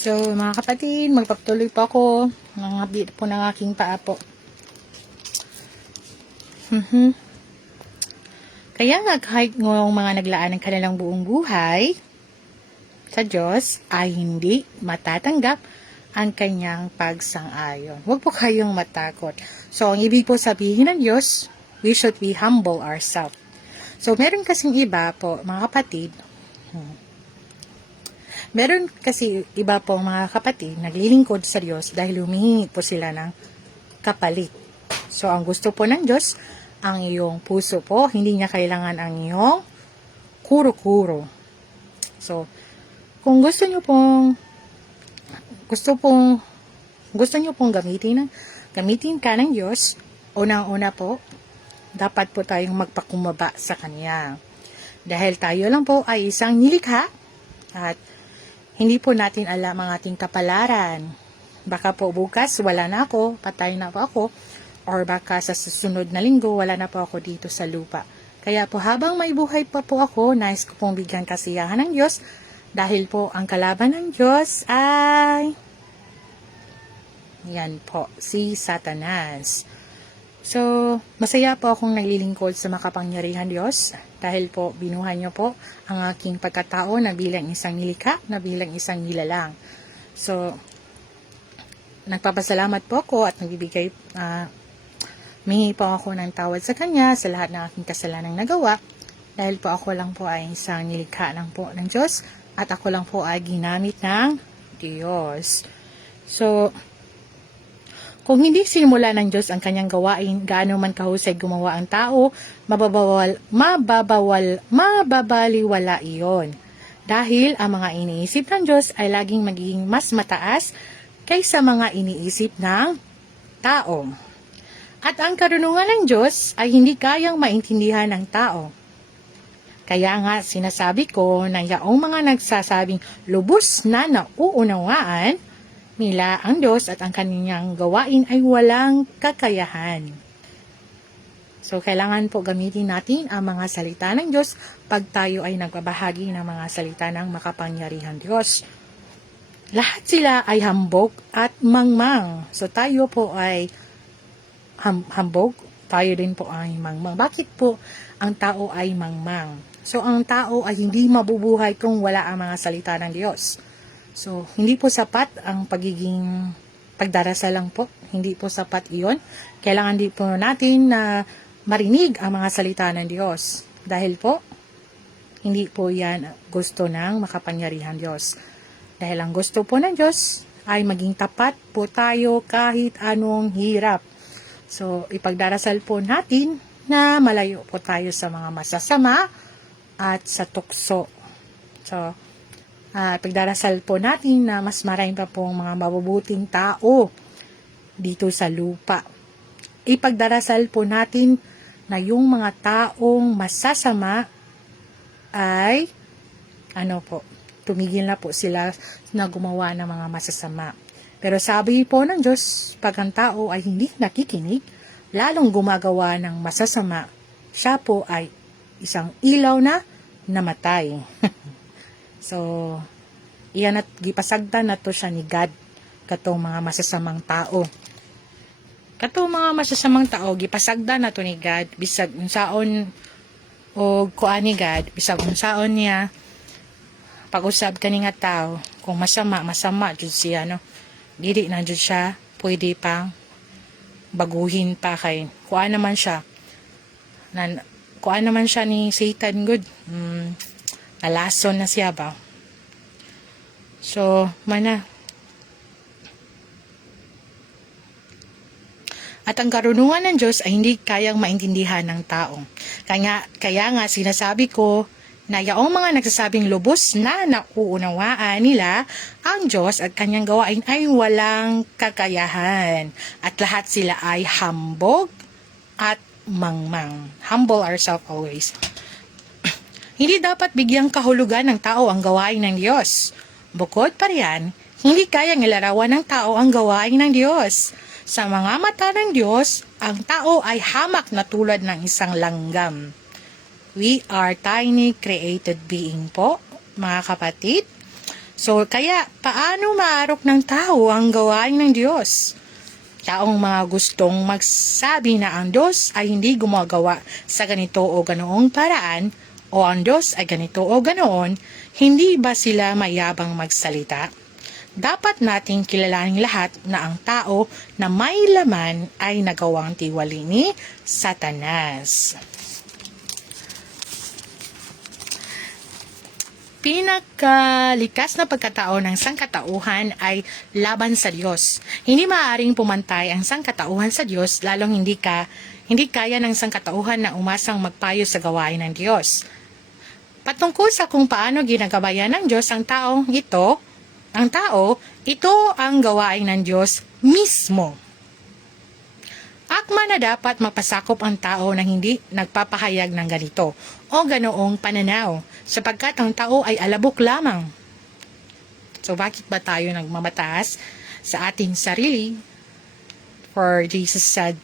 So, mga kapatid, magpapatuloy po ako ng habit po ng aking paa po. Kaya nga kahit ngayong mga naglaan ng kanilang buong buhay sa Diyos ay hindi matatanggap ang kanyang pagsang-ayon. Huwag po kayong matakot. So, ang ibig po sabihin ng Diyos, we should be humble ourselves. So, meron kasing iba po, mga kapatid, meron kasi iba po mga kapatid, naglilingkod sa Diyos dahil humihingi po sila ng kapalit. So, ang gusto po ng Diyos, ang iyong puso po, hindi niya kailangan ang iyong kuro-kuro. So, kung gusto niyo pong gamitin ka ng Diyos, unang-una po, dapat po tayong magpakumbaba sa Kanya. Dahil tayo lang po ay isang nilikha at hindi po natin alam ang ating kapalaran. Baka po bukas wala na ako, patay na po ako, or baka sa susunod na linggo wala na po ako dito sa lupa. Kaya po habang may buhay pa po ako, nais ko pong bigyan kasiyahan ng Diyos dahil po ang kalaban ng Diyos ay yan po, si Satanas. So, masaya po akong naglilingkod sa makapangyarihan Diyos dahil po binuhay niyo po ang aking pagkatao na bilang isang nilikha, na bilang isang nilalang. So, nagpapasalamat po ako at mingi po ako ng tawad sa Kanya sa lahat ng aking kasalanang nagawa dahil po ako lang po ay isang nilikha lang po ng Diyos at ako lang po ay ginamit ng Diyos. So, kung hindi sinimula ng Diyos ang kanyang gawain, gaano man kahusay gumawa ang tao, mababaliwala iyon. Dahil ang mga iniisip ng Diyos ay laging magiging mas mataas kaysa mga iniisip ng tao. At ang karunungan ng Diyos ay hindi kayang maintindihan ng tao. Kaya nga sinasabi ko na yaong mga nagsasabing lubos na nauunawaan nila ang Diyos at ang kanyang gawain ay walang kakayahan. So, kailangan po gamitin natin ang mga salita ng Diyos pag tayo ay nagbabahagi ng mga salita ng makapangyarihan Diyos. Lahat sila ay hambog at mangmang. So, tayo po ay hambog, tayo din po ay mangmang. Bakit po ang tao ay mangmang? So, ang tao ay hindi mabubuhay kung wala ang mga salita ng Diyos. So, hindi po sapat ang pagdarasal lang po. Hindi po sapat iyon. Kailangan din po natin na marinig ang mga salita ng Diyos. Dahil po, hindi po yan gusto ng makapangyarihan Diyos. Dahil ang gusto po ng Diyos ay maging tapat po tayo kahit anong hirap. So, ipagdarasal po natin na malayo po tayo sa mga masasama at sa tukso. So, pagdarasal po natin na mas marami pa pong mga mabubuting tao dito sa lupa. Ipagdarasal po natin na yung mga taong masasama ay tumigil na po sila na gumawa ng mga masasama. Pero sabi po ng Diyos, pag ang tao ay hindi nakikinig, lalong gumagawa ng masasama, siya po ay isang ilaw na namatay. So, iyan at gipasagdan na to siya ni God katong mga masasamang tao. Katong mga masasamang tao, gipasagdan na to ni God bisag unsaon o kuani God bisag unsaon niya pag-usab kani nga tao kung masama jud siya no, dili na jud siya pwede pang baguhin pa kay kuan naman siya ni Satan good. Nalason na siya ba. So mana at ang karunungan ng Diyos ay hindi kayang maintindihan ng tao. Kaya nga sinasabi ko na yaong mga nagsasabing lubos na nauunawaan nila ang Diyos at kanyang gawain ay walang kakayahan. At lahat sila ay hambog at mangmang. Humble ourselves always. Hindi dapat bigyang kahulugan ng tao ang gawain ng Diyos. Bukod pa riyan, hindi kayang ilarawan ng tao ang gawain ng Diyos. Sa mga mata ng Diyos, ang tao ay hamak na tulad ng isang langgam. We are tiny created being po, mga kapatid. So, kaya paano maarok ng tao ang gawain ng Diyos? Taong mga gustong magsabi na ang Diyos ay hindi gumagawa sa ganito o ganoong paraan, o ang Diyos ay ganito o ganoon, hindi ba sila mayabang magsalita? Dapat nating kilalaning lahat na ang tao na may laman ay nagawang tiwali ni Satanas. Pinakalikas na pagkatao ng sangkatauhan ay laban sa Diyos. Hindi maaaring pumantay ang sangkatauhan sa Diyos lalong hindi kaya ng sangkatauhan na umasang magpayo sa gawain ng Diyos. Patungkol sa kung paano ginagabayan ng Diyos ang tao, ito ang gawain ng Diyos mismo. Akma na dapat mapasakop ang tao na hindi nagpapahayag ng ganito o ganoong pananaw, sapagkat ang tao ay alabok lamang. So bakit ba tayo nagmamataas sa ating sarili? For Jesus said,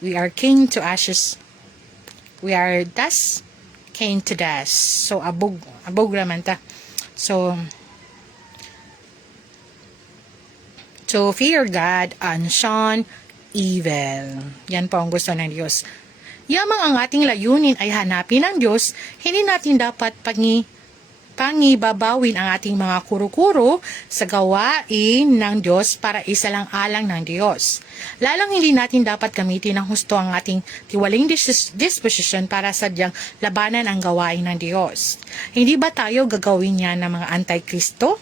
we are king to ashes. We are dust, king to dust. So abog raman ta. So fear God and shun evil. Yan po ang gusto ng Diyos. Yamang ang ating layunin ay hanapin ang Diyos, hindi natin dapat pangibabawin ang ating mga kuro-kuro sa gawain ng Diyos para isalang-alang ng Diyos. Lalong hindi natin dapat gamitin ng husto ang ating tiwaling disposition para sadyang labanan ang gawain ng Diyos. Hindi ba tayo gagawin yan ng mga anti-Kristo?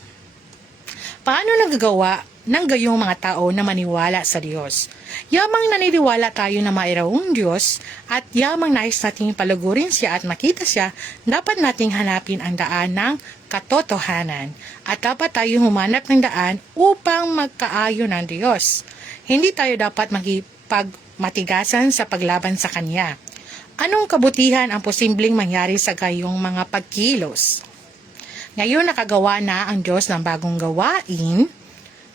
Paano nagagawa ng gayong mga tao na maniwala sa Diyos? Yamang naniniwala tayo na mayroong Diyos at yamang nais nating palagurin siya at makita siya, dapat nating hanapin ang daan ng katotohanan at dapat tayo humanap ng daan upang magkaayo ng Diyos. Hindi tayo dapat magpagmatigasan sa paglaban sa Kanya. Anong kabutihan ang posibleng mangyari sa gayong mga pagkilos? Ngayon nakagawa na ang Diyos ng bagong gawain,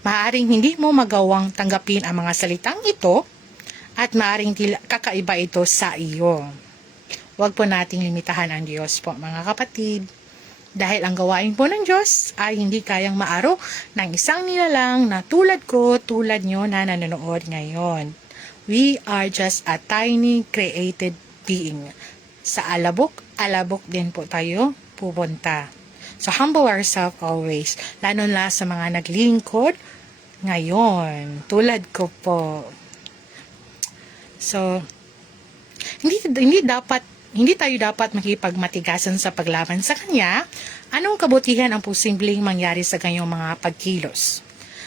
maaaring hindi mo magawang tanggapin ang mga salitang ito at maaaring kakaiba ito sa iyo. Huwag po nating limitahan ang Diyos po, mga kapatid. Dahil ang gawain po ng Diyos ay hindi kayang maaro ng isang nilalang na tulad ko, tulad nyo na nanonood ngayon. We are just a tiny created being. Sa alabok din po tayo pupunta. So humble ourselves always, lalo na sa mga naglingkod ngayon, tulad ko po. So, hindi tayo dapat makipagmatigasan sa paglaban sa Kanya. Anong kabutihan ang posibleng mangyari sa ganyong mga pagkilos?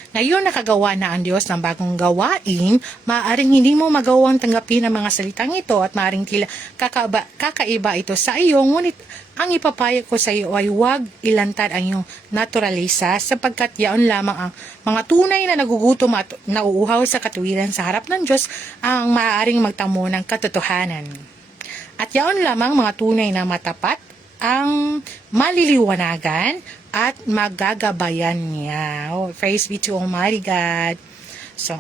Ngayon nakagawa na ang Diyos ng bagong gawain, maaaring hindi mo magawang tanggapin ang mga salitang ito at maaaring kakaiba ito sa iyo, ngunit ang ipapayo ko sa iyo ay huwag ilantad ang iyong naturalisa sapagkat yaon lamang ang mga tunay na nagugutom at nauuhaw sa katuwiran sa harap ng Diyos ang maaaring magtamo ng katotohanan. At yaon lamang mga tunay na matapat ang maliliwanagan at magagabayan niya. Oh, praise be to Almighty God. So,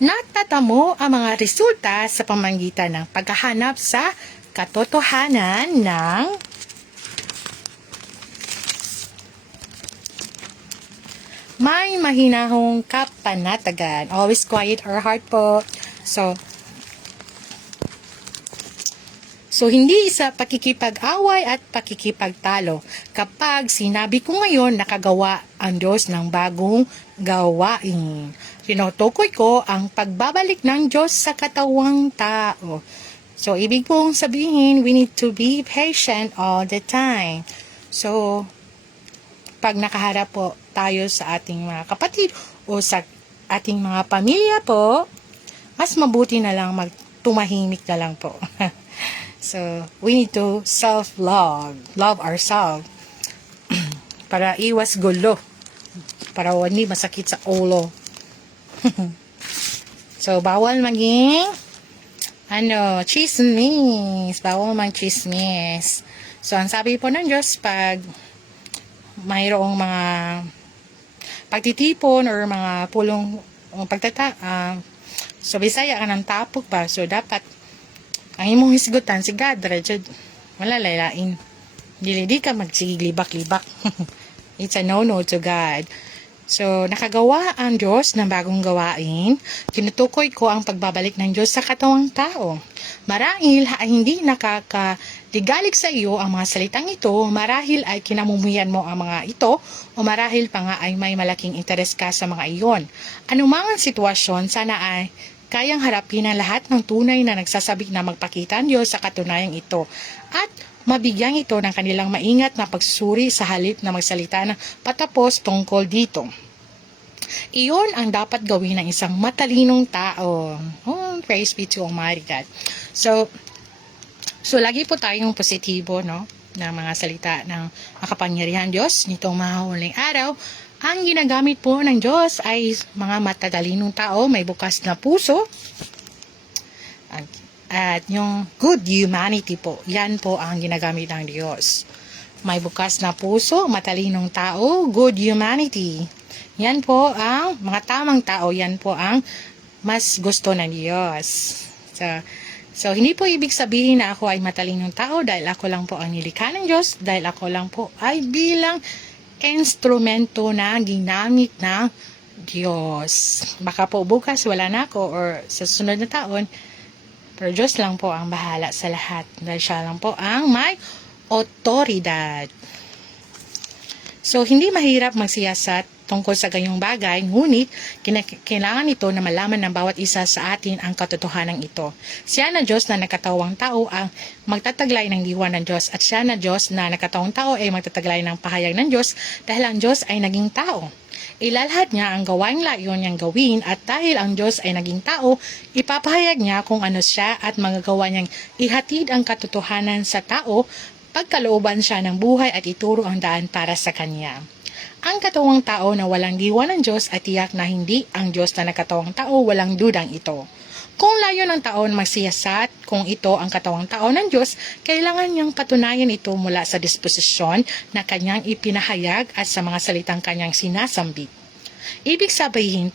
natatamo ang mga resulta sa pamamagitan ng paghahanap sa katotohanan ng may mahinahong kapanatagan. Always quiet our heart po. So, hindi sa pakikipag-away at pakikipagtalo. Kapag sinabi ko ngayon, nakagawa ang Diyos ng bagong gawain. Tinutukoy ko ang pagbabalik ng Diyos sa katawang tao. So, ibig pong sabihin, we need to be patient all the time. So, pag nakaharap po tayo sa ating mga kapatid o sa ating mga pamilya po, mas mabuti na lang tumahimik na lang po. So, we need to self-love. Love ourselves. Para iwas gulo. Para hindi masakit sa ulo. So, bawal maging chismis. Bawal mag-chismis. So, ang sabi po ng Diyos, pag mayroong mga pagtitipon or mga pulong so, Bisaya ka ng tapok ba? So, dapat ang imong hisgutan si God, wala laylain. Di ka magsiglibak-libak. It's a no-no to God. So, nakagawa ang Diyos ng bagong gawain. Tinutukoy ko ang pagbabalik ng Diyos sa katawang tao. Marahil ay hindi nakakaligalik sa iyo ang mga salitang ito, marahil ay kinamumuyan mo ang mga ito, o marahil pa nga ay may malaking interes ka sa mga iyon. Anumang sitwasyon, sana ay kayang harapin ang lahat ng tunay na nagsasabik na magpakita ang Diyos sa katunayang ito at mabigyan ito ng kanilang maingat na pagsusuri sa halip na magsalita ng patapos tungkol dito. Iyon ang dapat gawin ng isang matalinong tao. Oh, praise be to Almighty God. So lagi po tayong positibo, no? Na mga salita ng makapangyarihan Diyos nitong mga huling araw. Ang ginagamit po ng Diyos ay mga matatalinong tao, may bukas na puso. At yung good humanity po, yan po ang ginagamit ng Diyos. May bukas na puso, matalinong tao, good humanity. Yan po ang mga tamang tao, yan po ang mas gusto ng Diyos. So hindi po ibig sabihin na ako ay matalinong tao dahil ako lang po ang nilikha ng Diyos, dahil ako lang po ay bilang instrumento na ginamit ng Diyos. Baka po bukas wala na ako or sa sunod na taon, pero Diyos lang po ang bahala sa lahat. Dahil siya lang po ang may otoridad. So, hindi mahirap magsiyasat tungkol sa ganyong bagay, ngunit kailangan ito na malaman ng bawat isa sa atin ang katotohanan ito. Siya na Diyos na nakatawang tao ang magtataglay ng diwa ng Diyos at siya na Diyos na nakatawang tao ay magtataglay ng pahayag ng Diyos dahil ang Diyos ay naging tao. Ilalahad niya ang gawaing layon niyang gawin at dahil ang Diyos ay naging tao, ipapahayag niya kung ano siya at magagawa niyang ihatid ang katotohanan sa tao pagkalooban siya ng buhay at ituro ang daan para sa kanya. Ang katawang tao na walang diwa ng Diyos ay tiyak na hindi ang Diyos na nakatawang tao, walang dudang ito. Kung layo ng taon magsiyasat kung ito ang katawang tao ng Diyos, kailangan niyang patunayan ito mula sa disposisyon na kanyang ipinahayag at sa mga salitang kanyang sinasambit. Ibig sabihin,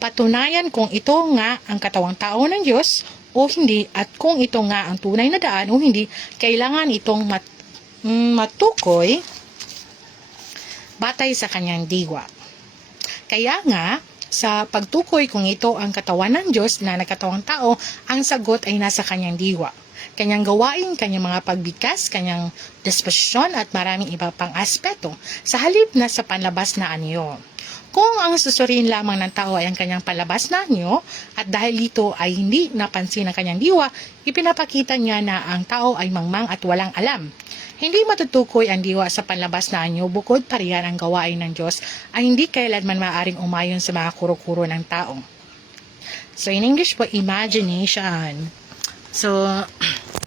patunayan kung ito nga ang katawang tao ng Diyos o hindi at kung ito nga ang tunay na daan o hindi, kailangan itong matukoy batay sa kanyang diwa. Kaya nga, sa pagtukoy kung ito ang katawan ng Diyos na nagkatawang tao, ang sagot ay nasa kanyang diwa. Kanyang gawain, kanyang mga pagbigkas, kanyang disposisyon at maraming iba pang aspeto sa halip na sa panlabas na anyo. Kung ang susuriin lamang ng tao ay ang kanyang palabas na anyo at dahil ito ay hindi napansin ng kanyang diwa, ipinapakita niya na ang tao ay mangmang at walang alam. Hindi matutukoy ang diwa sa panlabas na anyo bukod pa riyan ang gawain ng Diyos ay hindi kailanman maaaring umayon sa mga kuro-kuro ng tao. So in English po, imagination. So,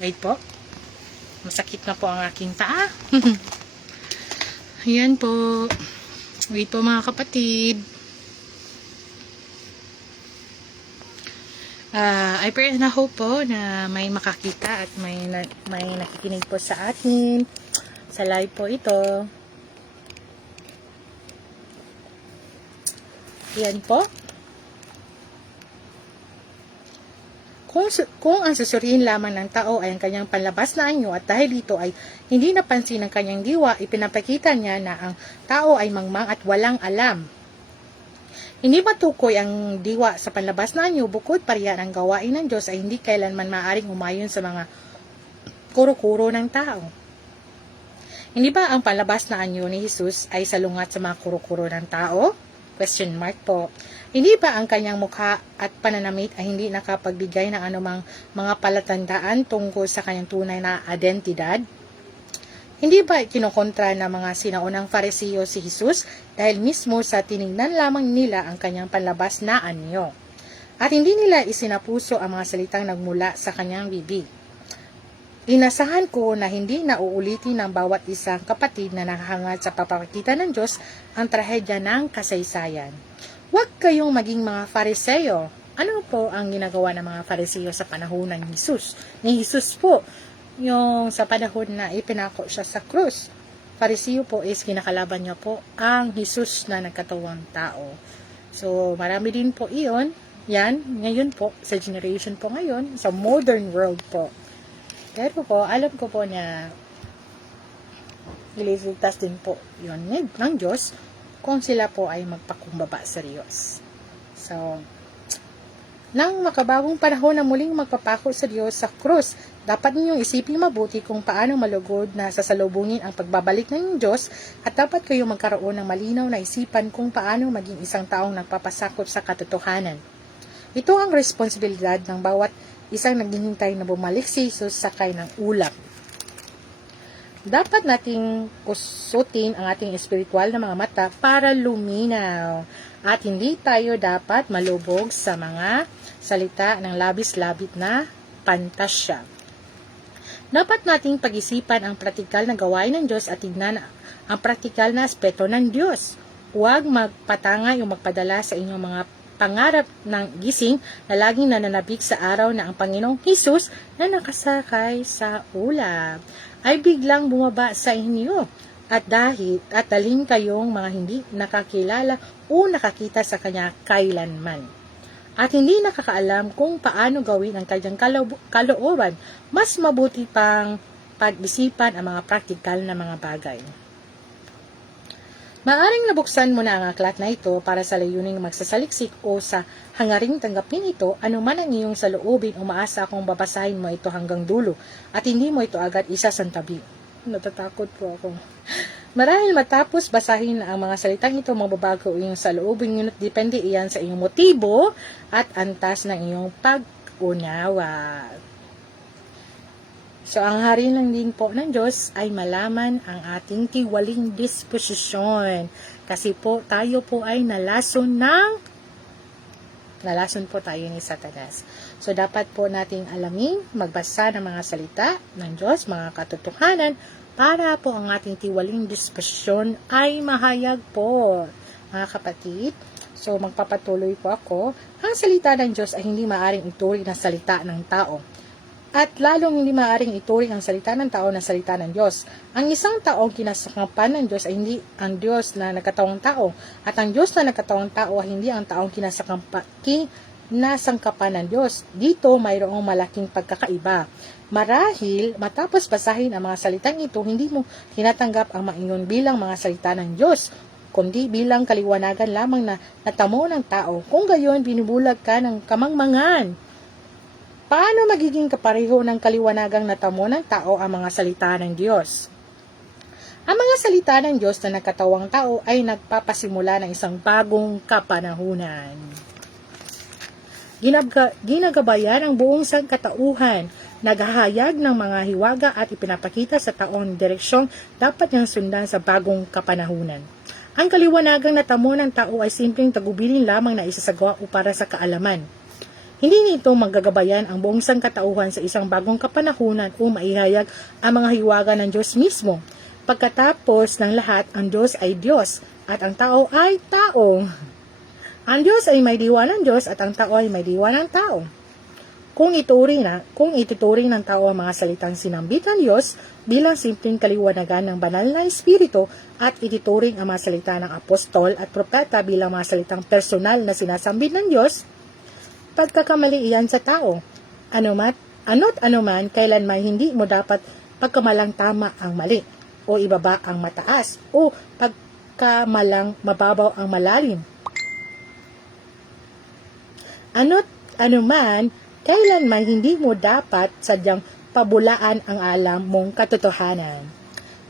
wait po. Masakit na po ang aking paa. Ayan po. Wait po mga kapatid. I pray na hope po na may makakita at may nakikinig po sa atin sa live po ito. Yan po. Kung ang susuriin lamang ng tao ay ang kanyang panlabas na anyo at dahil dito ay hindi napansin ng kanyang diwa, ipinapakita niya na ang tao ay mangmang at walang alam. Hindi matukoy ang diwa sa panlabas na anyo, bukod pa riyan ang gawain ng Diyos ay hindi kailanman maaaring umayon sa mga kuro-kuro ng tao. Hindi ba ang palabas na anyo ni Jesus ay salungat sa mga kuro-kuro ng tao? Question mark po. Hindi ba ang kanyang mukha at pananamit ay hindi nakapagbigay ng anumang mga palatandaan tungkol sa kanyang tunay na identidad? Hindi ba kinukontra ng mga sinaunang Fariseo si Jesus dahil mismo sa tiningnan lamang nila ang kanyang panlabas na anyo? At hindi nila isinapuso ang mga salitang nagmula sa kanyang bibig. Inasahan ko na hindi nauulitin ng bawat isang kapatid na nakahangad sa papakita ng Diyos ang trahedya ng kasaysayan. Huwag kayong maging mga Fariseo. Ano po ang ginagawa ng mga Fariseo sa panahon ng Jesus? Ni Jesus po, yung sa panahon na ipinako siya sa krus. Fariseo po is kinakalaban niya po ang Jesus na nagkatawang tao. So, marami din po iyon. Yan, ngayon po, sa generation po ngayon, sa modern world po. Pero po, alam ko po na ililigtas din po yun ng Diyos kung sila po ay magpakumbaba sa Diyos. So, nang makabagong panahon na muling magpapako sa Diyos sa krus, dapat ninyong isipin mabuti kung paano malugod na sasalubungin ang pagbabalik ng Diyos at dapat kayong magkaroon ng malinaw na isipan kung paano maging isang taong nagpapasakop sa katotohanan. Ito ang responsibilidad ng bawat isang naghihintay na bumalik si Jesus sakay ng ulap. Dapat nating usutin ang ating espiritual na mga mata para luminaw at hindi tayo dapat malubog sa mga salita ng labis-labit na pantasya. Dapat nating pag-isipan ang praktikal na gawain ng Diyos at tignan ang praktikal na aspeto ng Diyos. Huwag magpatangay o magpadala sa inyong mga pangarap ng gising na laging nananabik sa araw na ang Panginoong Hesus na nakasakay sa ulap ay biglang bumaba sa inyo at dalhin kayong mga hindi nakakilala o nakakita sa kanya kailanman. At hindi nakakaalam kung paano gawin ang kanyang kalooban, mas mabuti pang pag-isipan ang mga praktikal na mga bagay. Maaring nabuksan mo na ang aklat na ito para sa layuning magsasaliksik o sa hangaring tanggapin ito anuman ang iyong saloobin, umaasa akong babasahin mo ito hanggang dulo at hindi mo ito agad isasantabi. Natatakot po ako. Marahil matapos basahin ang mga salitang ito, mababago iyong saloobin, ngunit depende iyan sa iyong motibo at antas ng iyong pag-unawa. So, ang hari lang din po ng Diyos ay malaman ang ating tiwaling disposisyon. Kasi po, tayo po ay nalason po tayo ni Satanas. So, dapat po nating alamin, magbasa ng mga salita ng Diyos, mga katotohanan, para po ang ating tiwaling disposisyon ay mahayag po, mga kapatid. So, magpapatuloy po ako. Ang salita ng Diyos ay hindi maaring ituring na salita ng tao. At lalong hindi maaaring ituring ang salita ng tao na salita ng Diyos. Ang isang taong kinasangkapan ng Diyos ay hindi ang Diyos na nagkatawang tao. At ang Diyos na nagkatawang tao ay hindi ang taong kinasangkapan ng Diyos. Dito mayroong malaking pagkakaiba. Marahil, matapos basahin ang mga salitang ito, hindi mo tinatanggap ang maingon bilang mga salita ng Diyos, kundi bilang kaliwanagan lamang na natamo ng tao. Kung gayon, binubulag ka ng kamangmangan. Paano magiging kapareho ng kaliwanagang natamo ng tao ang mga salita ng Diyos? Ang mga salita ng Diyos na nagkatawang tao ay nagpapasimula ng isang bagong kapanahunan. Ginagabayan ang buong sangkatauhan, naghahayag ng mga hiwaga at ipinapakita sa taong direksyong dapat niyang sundan sa bagong kapanahunan. Ang kaliwanagang natamo ng tao ay simpleng tagubilin lamang na isasagawa o para sa kaalaman. Hindi nito magagabayan ang buong sangkatauhan sa isang bagong kapanahunan o maihayag ang mga hiwaga ng Diyos mismo. Pagkatapos ng lahat, ang Diyos ay Diyos at ang tao ay tao. Ang Diyos ay may diwa ng Diyos at ang tao ay may diwa ng tao. Kung ituturing ng tao ang mga salitang sinambit ng Diyos bilang simpleng kaliwanagan ng banal na Espiritu at ituturing ang mga salita ng apostol at propeta bilang mga salitang personal na sinasambit ng Diyos, pagkakamali iyan sa tao. Ano't anuman, kailanman hindi mo dapat pagkamalang tama ang mali, o ibaba ang mataas, o pagkamalang mababaw ang malalim. Ano't anuman, kailanman hindi mo dapat sadyang pabulaan ang alam mong katotohanan.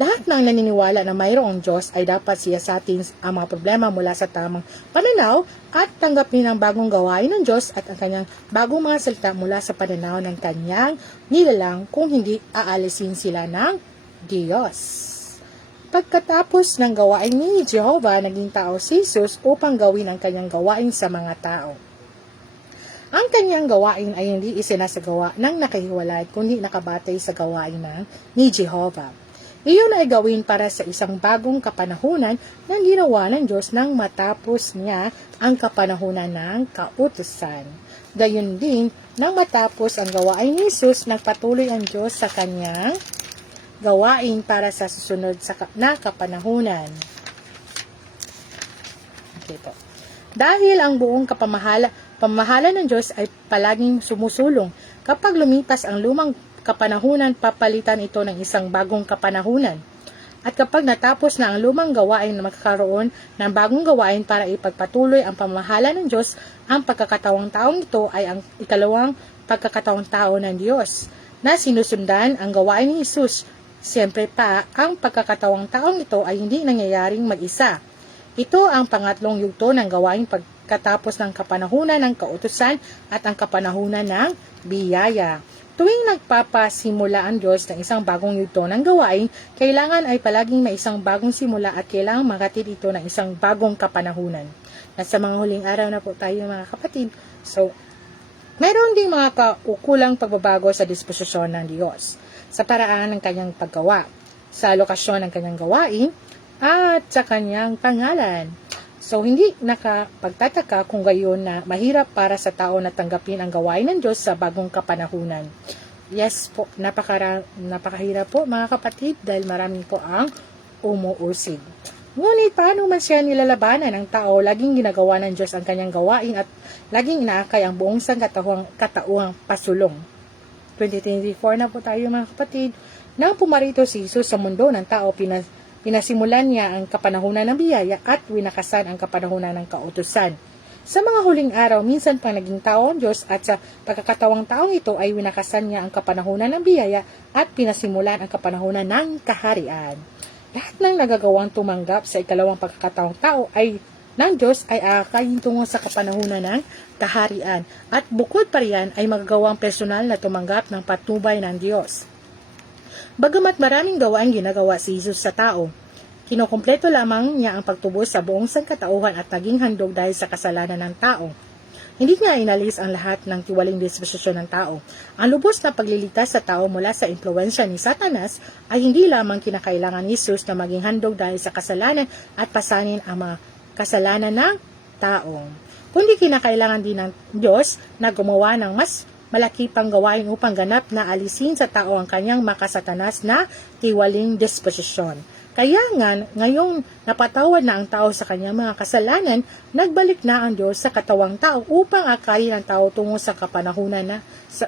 Lahat ng naniniwala na mayroong Diyos ay dapat siyasatin ang mga problema mula sa tamang pananaw at tanggapin ang bagong gawain ng Diyos at ang kanyang bagong mga salita mula sa pananaw ng kanyang nilalang, kung hindi aalisin sila ng Diyos. Pagkatapos ng gawain ni Jehovah, naging tao si Jesus upang gawin ang kanyang gawain sa mga tao. Ang kanyang gawain ay hindi isinasagawa ng nakahiwalay, kundi nakabatay sa gawain ni Jehovah. Iyon ay gawin para sa isang bagong kapanahunan na ginawa ng Diyos nang matapos niya ang kapanahunan ng kautusan. Gayon din, nang matapos ang gawain ni Jesus, nagpatuloy ang Diyos sa kanyang gawain para sa susunod na kapanahunan. Okay po. Dahil ang buong pamahala ng Diyos ay palaging sumusulong, kapag lumipas ang lumang kapanahunan, papalitan ito ng isang bagong kapanahunan. At kapag natapos na ang lumang gawain, na magkakaroon ng bagong gawain para ipagpatuloy ang pamahala ng Diyos, ang pagkakatawang taong ito ay ang ikalawang pagkakatawang tao ng Diyos, na sinusundan ang gawain ni Jesus. Siyempre pa, ang pagkakatawang taong ito ay hindi nangyayaring mag-isa. Ito ang pangatlong yugto ng gawain pagkatapos ng kapanahunan ng kautusan at ang kapanahunan ng biyaya. Tuwing nagpapasimula ang Diyos ng isang bagong yugto ng gawain, kailangan ay palaging may isang bagong simula at kailangan makatid ito ng isang bagong kapanahunan. Nasa mga huling araw na po tayo mga kapatid. So, mayroon ding mga kaukulang pagbabago sa disposisyon ng Diyos sa paraan ng kanyang paggawa, sa lokasyon ng kanyang gawain, at sa kanyang pangalan. So, hindi nakapagtataka kung gayon na mahirap para sa tao na tanggapin ang gawain ng Diyos sa bagong kapanahunan. Yes po, napakahirap po mga kapatid dahil marami po ang umuusig. Ngunit paano man siya nilalabanan ng tao, laging ginagawa ng Diyos ang kanyang gawain at laging inaakay ang buong katauhang pasulong. 2024 na po tayo mga kapatid. Nang pumarito si Jesus sa mundo ng tao, pinasimulan niya ang kapanahunan ng biyaya at winakasan ang kapanahunan ng kautusan. Sa mga huling araw, minsan pang naging tao ang Diyos at sa pagkakatawang taong ito ay winakasan niya ang kapanahunan ng biyaya at pinasimulan ang kapanahunan ng kaharian. Lahat ng nagagawang tumanggap sa ikalawang pagkakatawang tao ay ng Diyos ay aakayin tungo sa kapanahunan ng kaharian at bukod pa riyan ay magagawang personal na tumanggap ng patnubay ng Diyos. Bagamat maraming gawain ginagawa si Jesus sa tao, kinukumpleto lamang niya ang pagtubos sa buong sangkatauhan at naging handog dahil sa kasalanan ng tao. Hindi niya inalis ang lahat ng tiwaling disposisyon ng tao. Ang lubos na pagliligtas sa tao mula sa impluwensya ni Satanas ay hindi lamang kinakailangan ni Jesus na maging handog dahil sa kasalanan at pasanin ang mga kasalanan ng tao, kundi kinakailangan din ng Diyos na gumawa ng mas malaki pang gawain upang ganap na alisin sa tao ang kanyang makasatanas na tiwaling disposisyon. Kaya nga, ngayong napatawad na ang tao sa kanyang mga kasalanan, nagbalik na ang Diyos sa katawang tao upang akayin ang tao tungo sa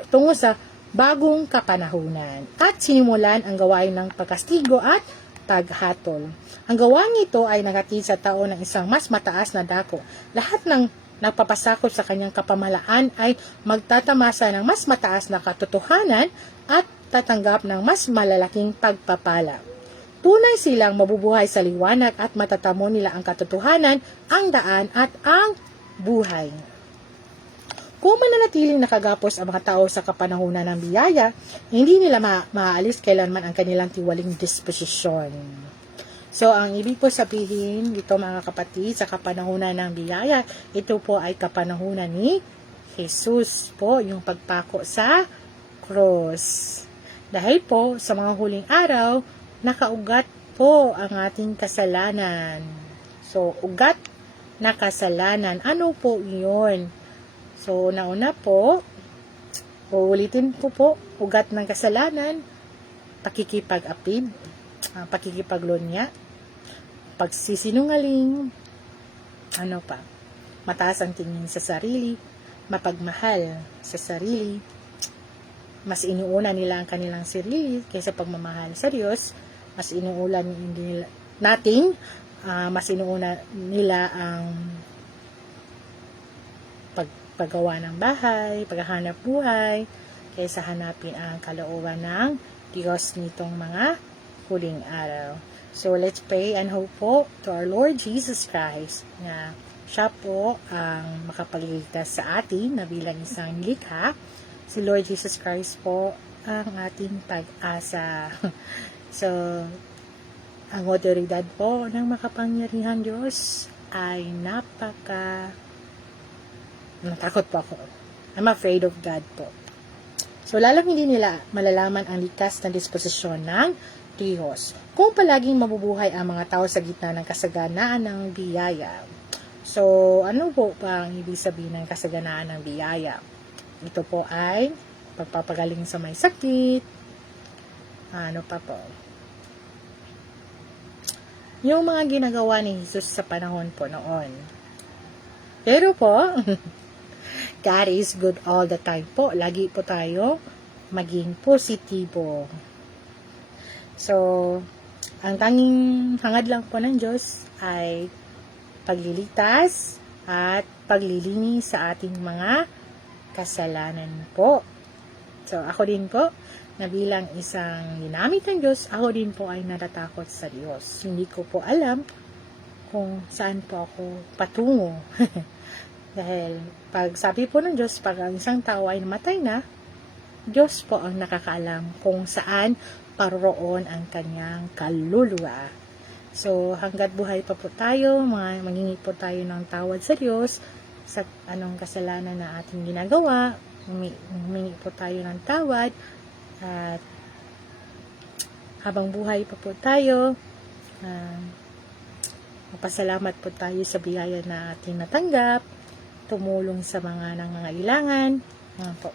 tungo sa bagong kapanahunan at sinimulan ang gawain ng pagkastigo at paghatol. Ang gawain ito ay naghatid sa tao ng isang mas mataas na dako. Lahat ng nagpapasakop sa kanyang kapamalaan ay magtatamasa ng mas mataas na katotohanan at tatanggap ng mas malalaking pagpapala. Tunay silang mabubuhay sa liwanag at matatamo nila ang katotohanan, ang daan at ang buhay. Kung mananatiling nakagapos ang mga tao sa kapanahunan ng biyaya, hindi nila maaalis kailanman ang kanilang tiwaling disposisyon. So, ang ibig po sabihin dito mga kapatid, sa kapanahunan ng biyaya, ito po ay kapanahunan ni Jesus po, yung pagpako sa cross. Dahil po, sa mga huling araw, nakaugat po ang ating kasalanan. So, ugat na kasalanan. Ano po yun? So, nauna po, uulitin po, ugat ng kasalanan, pakikipag-apid, pakikipaglunya, pagsisinungaling, ano pa, mataas ang tingin sa sarili, mapagmahal sa sarili, mas inuuna nila ang kanilang sarili kaysa pagmamahal sa Diyos, mas inuuna mas inuuna nila ang paggawa ng bahay, paghahanap buhay, kaysa hanapin ang kalooban ng Diyos nitong mga huling araw. So, let's pray and hope po to our Lord Jesus Christ na siya po ang makapagliligtas sa atin na bilang isang likha. Si Lord Jesus Christ po ang ating pag-asa. So, ang otoridad po ng makapangyarihan Diyos ay natakot po ako. I'm afraid of God po. So, lalong hindi nila malalaman ang likas na disposisyon ng Diyos kung palaging mabubuhay ang mga tao sa gitna ng kasaganaan ng biyaya. So, ano po pa ang ibig sabihin ng kasaganaan ng biyaya? Ito po ay pagpapagaling sa may sakit. Ano pa po? Yung mga ginagawa ni Jesus sa panahon po noon. Pero po, God is good all the time po. Lagi po tayo maging positibo. So, ang tanging hangad lang po ng Diyos ay pagliligtas at paglilinis sa ating mga kasalanan po. So, ako din po, na bilang isang ginamit ng Diyos, ako din po ay natatakot sa Diyos. Hindi ko po alam kung saan po ako patungo. Dahil, pag sabi po ng Diyos, pag ang isang tao ay namatay na, Diyos po ang nakakaalam kung saan paroroon ang kanyang kaluluwa. So, hanggat buhay pa po tayo, mangingi po tayo ng tawad sa Diyos sa anong kasalanan na ating ginagawa. Humingi po tayo ng tawad. At habang buhay pa po tayo, magpasalamat po tayo sa biyaya na ating natanggap, tumulong sa mga nangangailangan. Po.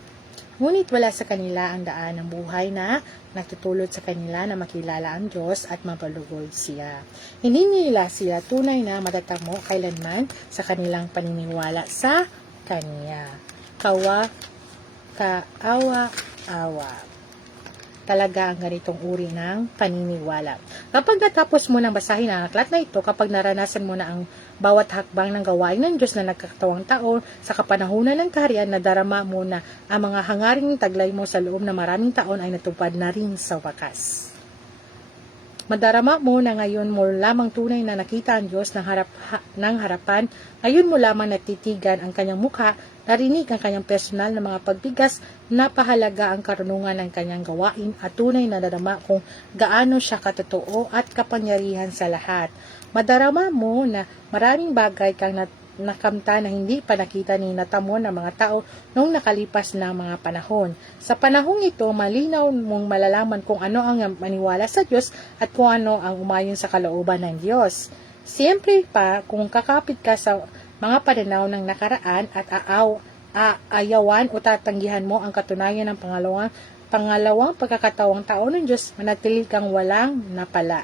Ngunit wala sa kanila ang daan ng buhay na nagtutulot sa kanila na makilala ang Diyos at mapalugod siya. Hindi nila sila tunay na matatamo kailanman sa kanilang paniniwala sa Kanya. Kaawa-awa. Talaga ang ganitong uri ng paniniwala. Kapag natapos mo nang basahin ang aklat na ito, kapag naranasan mo na ang bawat hakbang ng gawain ng Diyos na nagkakatawang taon, sa kapanahunan ng kaharian, nadarama mo na ang mga hangaring taglay mo sa loob na maraming taon ay natupad na rin sa wakas. Madarama mo na ngayon mo lamang tunay na nakita ang Diyos ng harapan, ngayon mo lamang natitigan ang kanyang mukha, narinig ang kanyang personal na mga pagbigas, napahalaga ang karunungan ng kanyang gawain at tunay na nadarama kung gaano siya katotoo at kapangyarihan sa lahat. Madarama mo na maraming bagay kang nakamta na hindi pa nakita ni natamo ng mga tao noong nakalipas na mga panahon. Sa panahong ito, malinaw mong malalaman kung ano ang maniwala sa Diyos at kung ano ang umayon sa kalooban ng Diyos. Siyempre pa, kung kakapit ka sa mga pananaw ng nakaraan at aayawan o tatanggihan mo ang katunayan ng pangalawang pagkakatawang tao ng Diyos, manatili kang walang napala.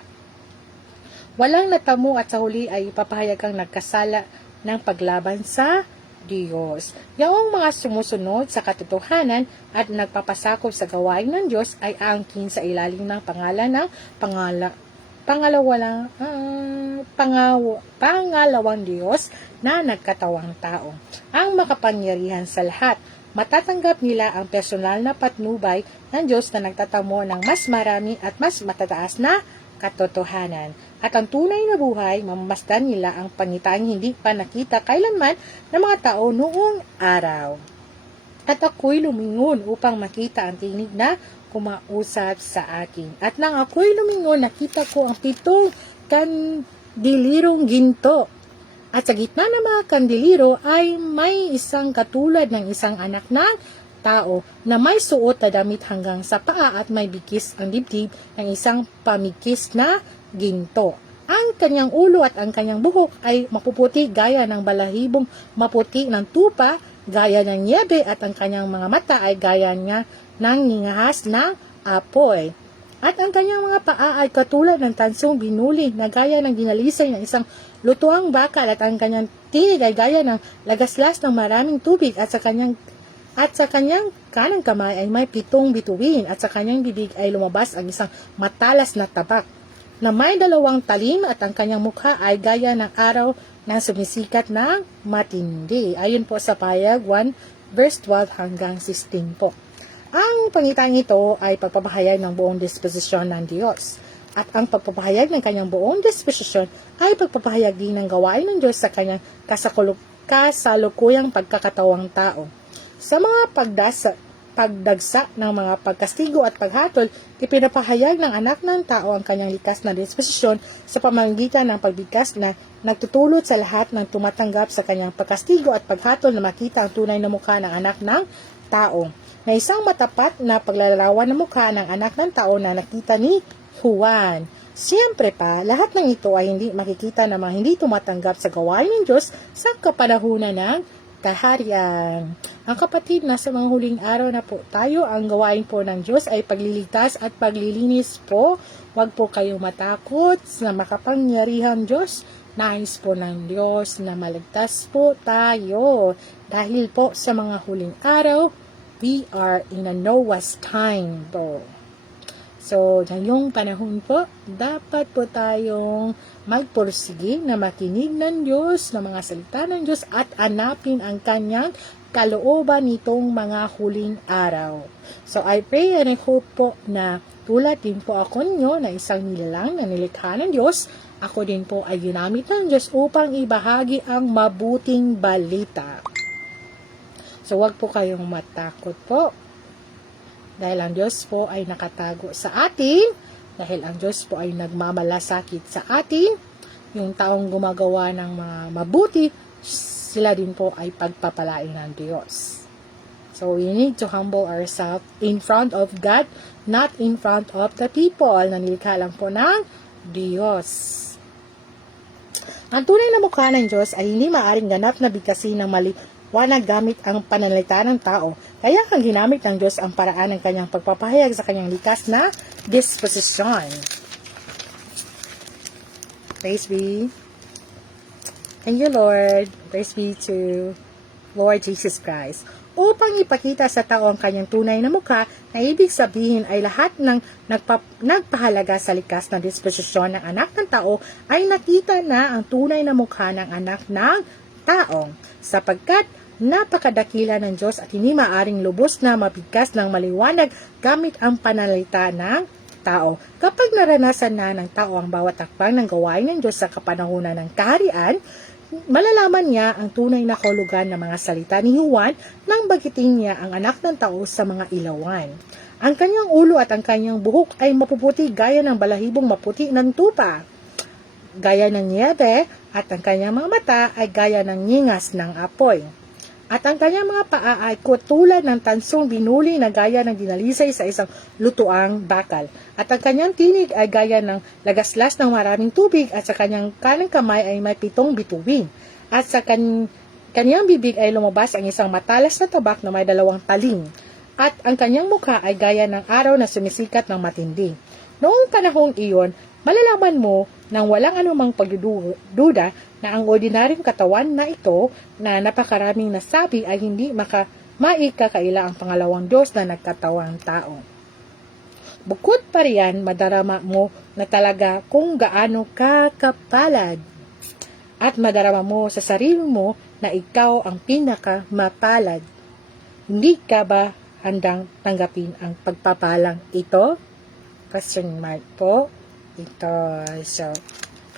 Walang natamo at sa huli ay ipapahayag kang nagkasala ng paglaban sa Diyos. Yaong mga sumusunod sa katotohanan at nagpapasakop sa gawain ng Diyos ay angkin sa ilalim ng pangalan ng pangalawang Diyos na nagkatawang tao. Ang makapangyarihan sa lahat. Matatanggap nila ang personal na patnubay ng Diyos na nagtatamo ng mas marami at mas matataas na katotohanan. At ang tunay na buhay, mamasdan nila ang pangitaing hindi pa nakita kailanman ng mga tao noong araw. At ako'y lumingon upang makita ang tinig na kumausap sa akin. At nang ako'y lumingon, nakita ko ang 7 kandilirong ginto. At sa gitna ng mga kandiliro ay may isang katulad ng isang anak ng tao na may suot na damit hanggang sa paa at may bikis ang dibdib ng isang pamikis na ginto. Ang kanyang ulo at ang kanyang buhok ay mapuputi gaya ng balahibong maputi ng tupa, gaya ng niebe, at ang kanyang mga mata ay gaya niya ng ningahas ng apoy. At ang kanyang mga paa ay katulad ng tansong binuli na gaya ng ginalisay ng isang lutuang bakal, at ang kanyang tinig ay gaya ng lagaslas ng maraming tubig, at sa kanyang kanang kamay ay may 7 bituin, at sa kanyang bibig ay lumabas ang isang matalas na tabak na may 2 talim, at ang kanyang mukha ay gaya ng araw na sumisikat ng matindi. Ayon po sa Payag 1 verse 12 hanggang 16 po. Ang pangitain ito ay pagpapahayag ng buong disposisyon ng Diyos. At ang pagpapahayag ng kanyang buong disposisyon ay pagpapahayag din ng gawain ng Diyos sa kanyang kasalukuyang pagkakatawang tao. Sa mga pagdagsa ng mga pagkastigo at paghatol, ipinapahayag ng anak ng tao ang kanyang likas na disposisyon sa pamamagitan ng pagbigkas na nagtutulot sa lahat ng tumatanggap sa kanyang pagkastigo at paghatol na makita ang tunay na mukha ng anak ng tao. Na isang matapat na paglalarawan ng mukha ng anak ng tao na nakita ni Juan. Siyempre pa, lahat ng ito ay hindi makikita ng mga hindi tumatanggap sa gawain ng Diyos sa kapanahunan ng kaharian. Ang kapatid, nasa mga huling araw na po tayo. Ang gawain po ng Diyos ay pagliligtas at paglilinis po. Huwag po kayong matakot sa makapangyarihang Diyos. Nais po ng Diyos na maligtas po tayo. Dahil po sa mga huling araw, we are in a Noah's time po. So, ngayong panahon po, dapat po tayong magpursige na makinig ng Diyos, ng mga salita ng Diyos at hanapin ang kanyang kalooban nitong mga huling araw. So, I pray and I hope po na tulad din po ako ninyo na isang nilalang na nilikha ng Diyos, ako din po ay ginamit ng Diyos upang ibahagi ang mabuting balita. So, wag po kayong matakot po. Dahil ang Diyos po ay nakatago sa atin, dahil ang Diyos po ay nagmamalasakit sa atin, yung taong gumagawa ng mga mabuti, sila din po ay pagpapalain ng Diyos. So, we need to humble ourselves in front of God, not in front of the people. Nanilikha lang po ng Diyos. Ang tunay na mukha ng Diyos ay hindi maaring ganap na bigkasin ng maliwanag gamit ang pananalita ng tao. Kaya kang ginamit ng Diyos ang paraan ng kanyang pagpapahayag sa kanyang likas na disposisyon. Praise be. Thank you, Lord. Praise be to Lord Jesus Christ. Upang ipakita sa tao ang kanyang tunay na mukha, na ibig sabihin ay lahat ng nagpahalaga sa likas na disposisyon ng anak ng tao ay nakita na ang tunay na mukha ng anak ng tao. Sapagkat napakadakila ng Diyos at hindi maaring lubos na mabigkas ng maliwanag gamit ang panalita ng tao. Kapag naranasan na ng tao ang bawat hakbang ng gawain ng Diyos sa kapanahunan ng kaharian, malalaman niya ang tunay na kahulugan ng mga salita ni Juan nang bagitin niya ang anak ng tao sa mga ilawan. Ang kanyang ulo at ang kanyang buhok ay mapuputi gaya ng balahibong maputi ng tupa, gaya ng niyebe, at ang kanyang mga mata ay gaya ng nyingas ng apoy. At ang kanyang mga paa ay katulad ng tansong binuli na gaya ng dinalisay sa isang lutuang bakal. At ang kanyang tinig ay gaya ng lagaslas ng maraming tubig at sa kanyang kanang kamay ay may 7 bituin. At sa kanyang bibig ay lumabas ang isang matalas na tabak na may 2 taling. At ang kanyang mukha ay gaya ng araw na sumisikat ng matindi. Noong panahong iyon, malalaman mo nang walang anumang pagdududa na ang ordinaryong katawan na ito na napakaraming nasabi ay hindi maikakaila ang pangalawang Diyos na nagkatawang tao. Bukod pa riyan, madarama mo na talaga kung gaano ka kapalad at madarama mo sa sarili mo na ikaw ang pinakamapalad. Hindi ka ba handang tanggapin ang pagpapalang ito? Question mark po. Ito. So,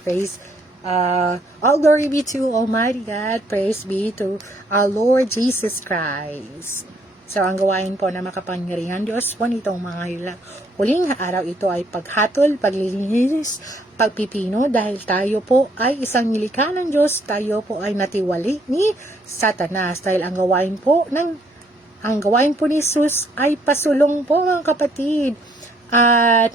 praise all glory be to Almighty God. Praise be to our Lord Jesus Christ. So, ang gawain po na makapangyarihan Diyos po nitong mga huling araw ito ay paghatol, paglilinis, pagpipino dahil tayo po ay isang nilikha ng Diyos, tayo po ay natiwali ni Satanas dahil ang gawain po ni Jesus ay pasulong po mga kapatid. At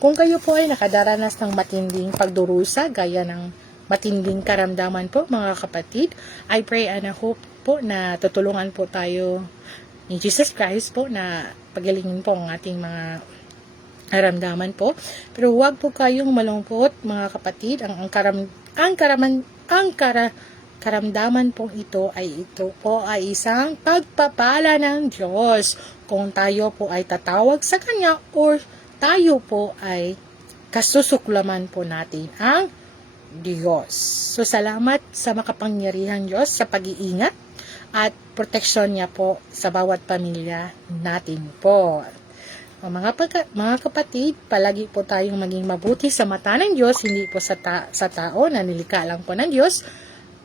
kung kayo po ay nakadaranas ng matinding pagdurusa, gaya ng matinding karamdaman po mga kapatid, I pray and I hope po na tutulungan po tayo ni Jesus Christ po na pagalingin po ang ating mga karamdaman po. Pero huwag po kayong malungkot mga kapatid, karamdaman po ito ay isang pagpapala ng Diyos kung tayo po ay tatawag sa Kanya or tayo po ay kasusuklaman po natin ang Diyos. So, salamat sa makapangyarihang Diyos sa pag-iingat at proteksyon niya po sa bawat pamilya natin po. Mga kapatid, palagi po tayong maging mabuti sa mata ng Diyos, hindi po sa tao na nilikha lang po ng Diyos.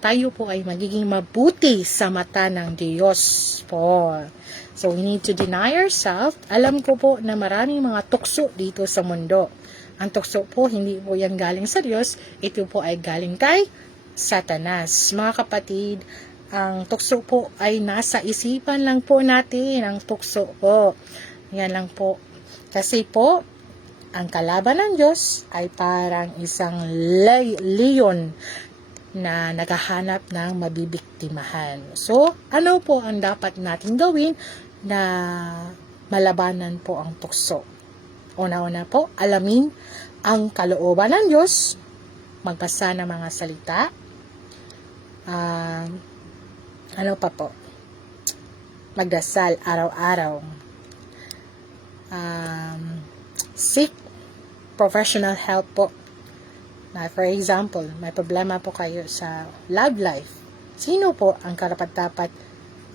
Tayo po ay magiging mabuti sa mata ng Diyos po. So, we need to deny ourselves. Alam ko po na maraming mga tukso dito sa mundo. Ang tukso po, hindi po yan galing sa Diyos. Ito po ay galing kay Satanas. Mga kapatid, ang tukso po ay nasa isipan lang po natin. Ang tukso po. Yan lang po. Kasi po, ang kalaban ng Diyos ay parang isang leon na naghahanap ng mabibiktimahan. So, ano po ang dapat natin gawin na malabanan po ang tukso? Una-una po, alamin ang kalooban ng Diyos, magbasa ng mga salita, ano pa po, magdasal araw-araw, seek professional help po. Na for example, may problema po kayo sa love life. Sino po ang karapat-dapat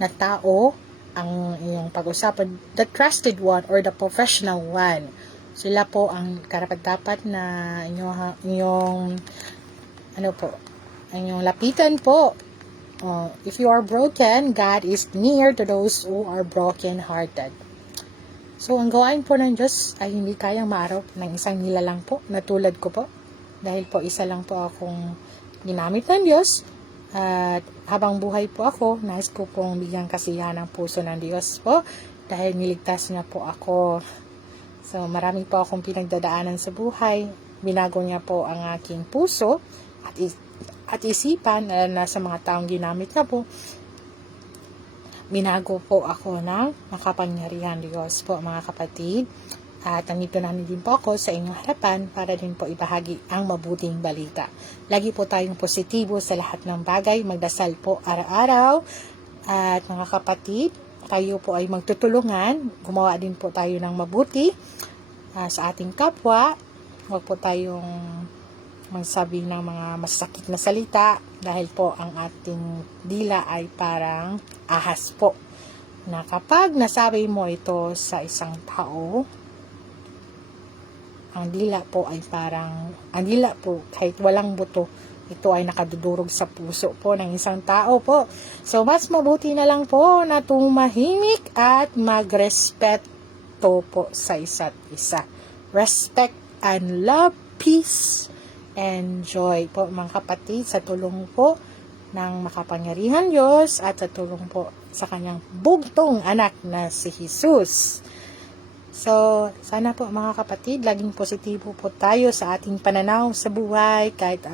na tao ang iyong pag-usapan? The trusted one or the professional one. Sila po ang karapat-dapat na inyong lapitan po. If you are broken, God is near to those who are broken-hearted. So, ang gawain po ng Diyos ay hindi kayang maarap ng isang nilalang po, na tulad ko po. Dahil po isa lang po akong ginamit ng Diyos. At habang buhay po ako, nais ko pong bigyan kasiyahan ng puso ng Diyos po. Dahil niligtas niya po ako. So, marami po akong pinagdadaanan sa buhay. Binago niya po ang aking puso at isipan na sa mga taong ginamit niya po. Binago po ako ng makapangyarihan Diyos po, mga kapatid. At nandito na din po ako sa inyong harapan para din po ibahagi ang mabuting balita. Lagi po tayong positibo sa lahat ng bagay. Magdasal po araw-araw. At mga kapatid, tayo po ay magtutulungan. Gumawa din po tayo ng mabuti sa ating kapwa. Huwag po tayong magsabi ng mga masakit na salita dahil po ang ating dila ay parang ahas po. Na kapag nasabi mo ito sa isang tao, ang dila po kahit walang buto, ito ay nakadudurog sa puso po ng isang tao po. So, mas mabuti na lang po na tumahimik at magrespeto po sa isa't isa. Respect and love, peace, and joy po, mga kapatid, sa tulong po ng makapangyarihan Diyos at sa tulong po sa kanyang bugtong anak na si Jesus. So, sana po mga kapatid, laging positibo po tayo sa ating pananaw sa buhay, kahit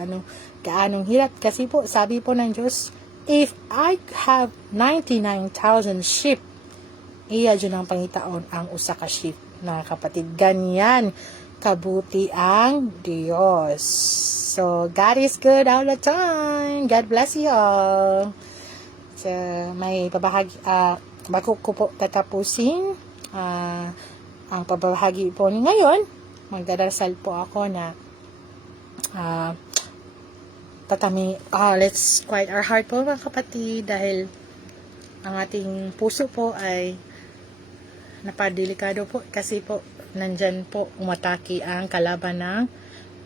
gaanong hirap. Kasi po, sabi po ng Diyos, if I have 99,000 sheep, iya dyan ang pangitaon ang usa ka sheep. Mga kapatid, ganyan kabuti ang Diyos. So, God is good all the time. God bless you all. So, may bago ko po tatapusin ang pabahagi po ni ngayon. Magdarasal po ako na let's quiet our heart po, mga kapatid, dahil ang ating puso po ay napadelikado po kasi po nandyan po umatake ang kalaban ng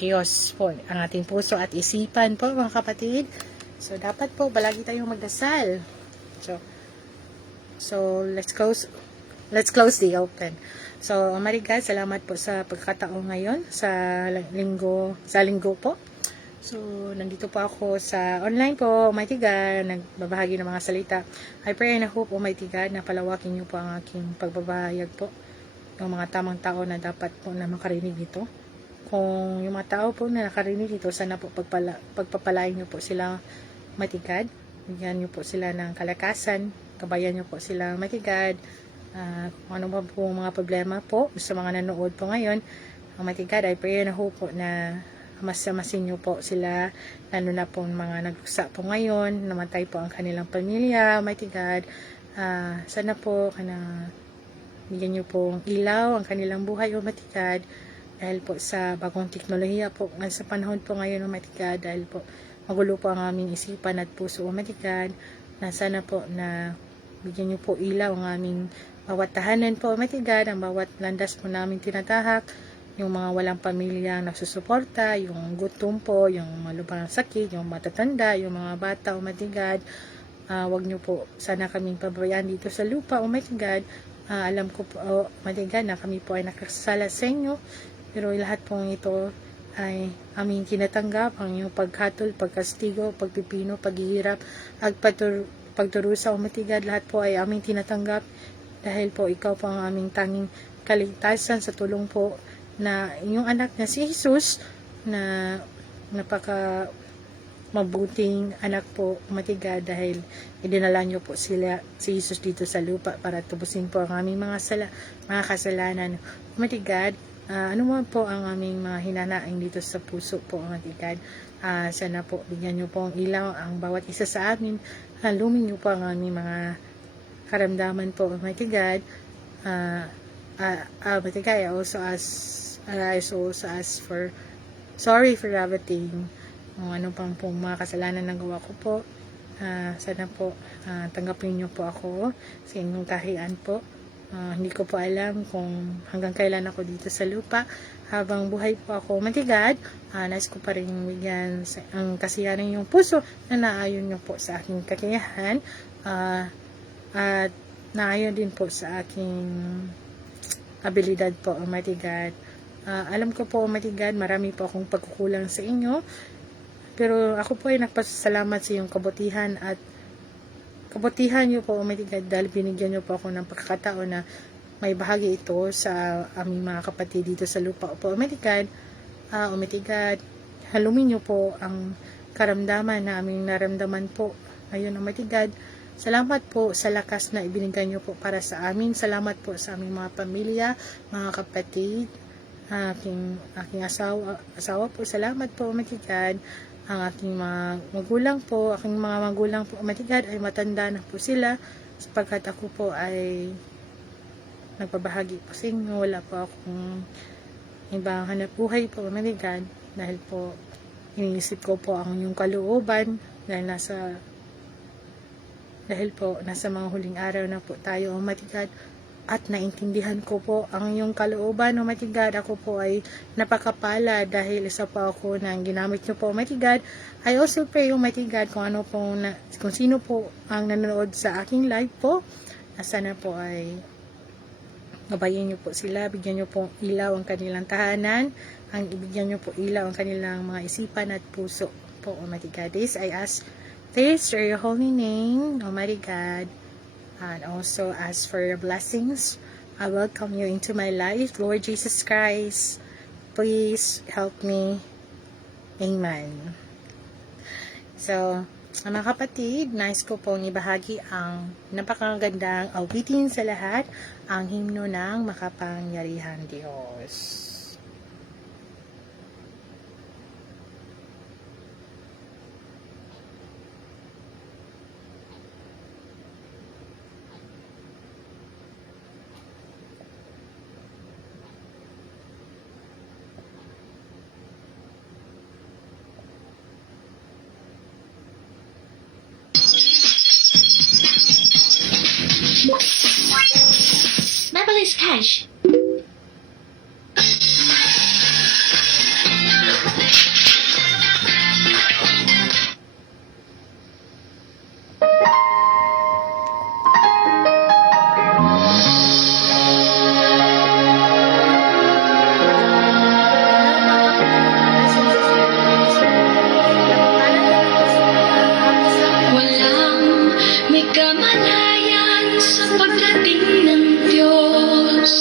Diyos po, ang ating puso at isipan po, mga kapatid. So, dapat po palagi tayong magdasal. So let's close the open. So, Almighty God, salamat po sa pagkakataon ngayon sa linggo po. So, nandito po ako sa online po, Almighty God, nagbabahagi ng mga salita. I pray and hope, Almighty God, na palawakin niyo po ang aking pagbabahayag po. Yung mga tamang tao na dapat po na makarinig dito. Kung yung mga tao po na nakarinig dito, sana po pagpapalain niyo po sila, Almighty God. Bigyan niyo po sila ng kalakasan. Kabayan niyo po sila, Almighty God. Kung ano ba po mga problema po sa mga nanood po ngayon, Almighty God, I pray and hope po na masamasin niyo po sila, lalo na po mga nagsa po ngayon, namatay po ang kanilang pamilya, Almighty God. Sana po bigyan niyo po ang ilaw ang kanilang buhay, Almighty God, dahil po sa bagong teknolohiya po sa panahon po ngayon, Almighty God, dahil po magulo po ang aming isipan at puso, Almighty God. na sana po na bigyan niyo po ilaw ang aming bawat tahanan po, Almighty God, ang bawat landas po namin tinatahak, yung mga walang pamilya nagsusuporta, yung gutom po, yung malubhang sakit, yung matatanda, yung mga bata, Almighty God. Wag niyo po sana kaming pabayaan dito sa lupa, Almighty God. Alam ko po, Almighty God, na kami po ay nakasala sa inyo, pero lahat po ito ay aming tinatanggap, ang iyong paghatol, pagkastigo, pagpipino, paghihirap, at pagturusa, Almighty God, lahat po ay aming tinatanggap dahil po ikaw po ang aming tanging kaligtasan sa tulong po na inyong anak na si Jesus na napaka mabuting anak po, Almighty God, dahil idinala niyo po si Jesus dito sa lupa para tubusin po ang aming mga kasalanan, Almighty God. Ano man po ang aming mga hinanaing dito sa puso po, Almighty God, sana po bigyan niyo po ang ilaw ang bawat isa sa amin, halumin niyo po ang aming mga karamdaman po, Almighty God. Almighty God, I also ask for sorry for everything, kung ano pang po mga kasalanan na gawa ko po. Sana po tanggapin niyo po ako sa inyong kahiyan po. Hindi ko po alam kung hanggang kailan ako dito sa lupa. Habang buhay po ako, Almighty God, nais ko pa rin bigyan ang kasiyahan yung puso na naayon niyo po sa aking kakayahan, at naayon din po sa aking abilidad po, Almighty God. Alam ko po, Almighty God, marami po akong pagkukulang sa inyo, pero ako po ay nagpasalamat sa iyong kabutihan at kabutihan niyo po, Almighty God, dahil binigyan niyo po ako ng pagkakataon na may bahagi ito sa aming mga kapatid dito sa lupa po, Almighty God. Almighty God, halumin niyo po ang karamdaman na aming naramdaman po ngayon, Almighty God. Salamat po sa lakas na ibinigay niyo po para sa amin. Salamat po sa aming mga pamilya, mga kapatid, aking asawa po. Salamat po, Almighty God. Ang aking mga magulang po, Almighty God, ay matanda na po sila, sapagkat ako po ay nagpabahagi po sa inyo. Wala po akong ibang hanap buhay po, Almighty God, dahil po iniisip ko po ang inyong kalooban, dahil po nasa mga huling araw na po tayo, Almighty God, at naintindihan ko po ang iyong kalooban, Almighty God. Ako po ay napakapala dahil isa po ako na ginamit niyo po, Almighty God. I also pray, Almighty God, kung sino po ang nanonood sa aking live po, na sana po ay gabayin niyo po sila, bigyan niyo po ilaw ang kanilang tahanan, ibigyan niyo po ilaw ang kanilang mga isipan at puso po, Almighty God. I ask this are your holy name, Almighty God, and also ask for your blessings. I welcome you into my life, Lord Jesus Christ. Please help me. Amen. So, mga kapatid, nais ko pong ibahagi ang napakagandang awitin sa lahat, ang himno ng makapangyarihan Diyos. Nabalis cash. Walang may kamalayan sa pagdating ng Diyos.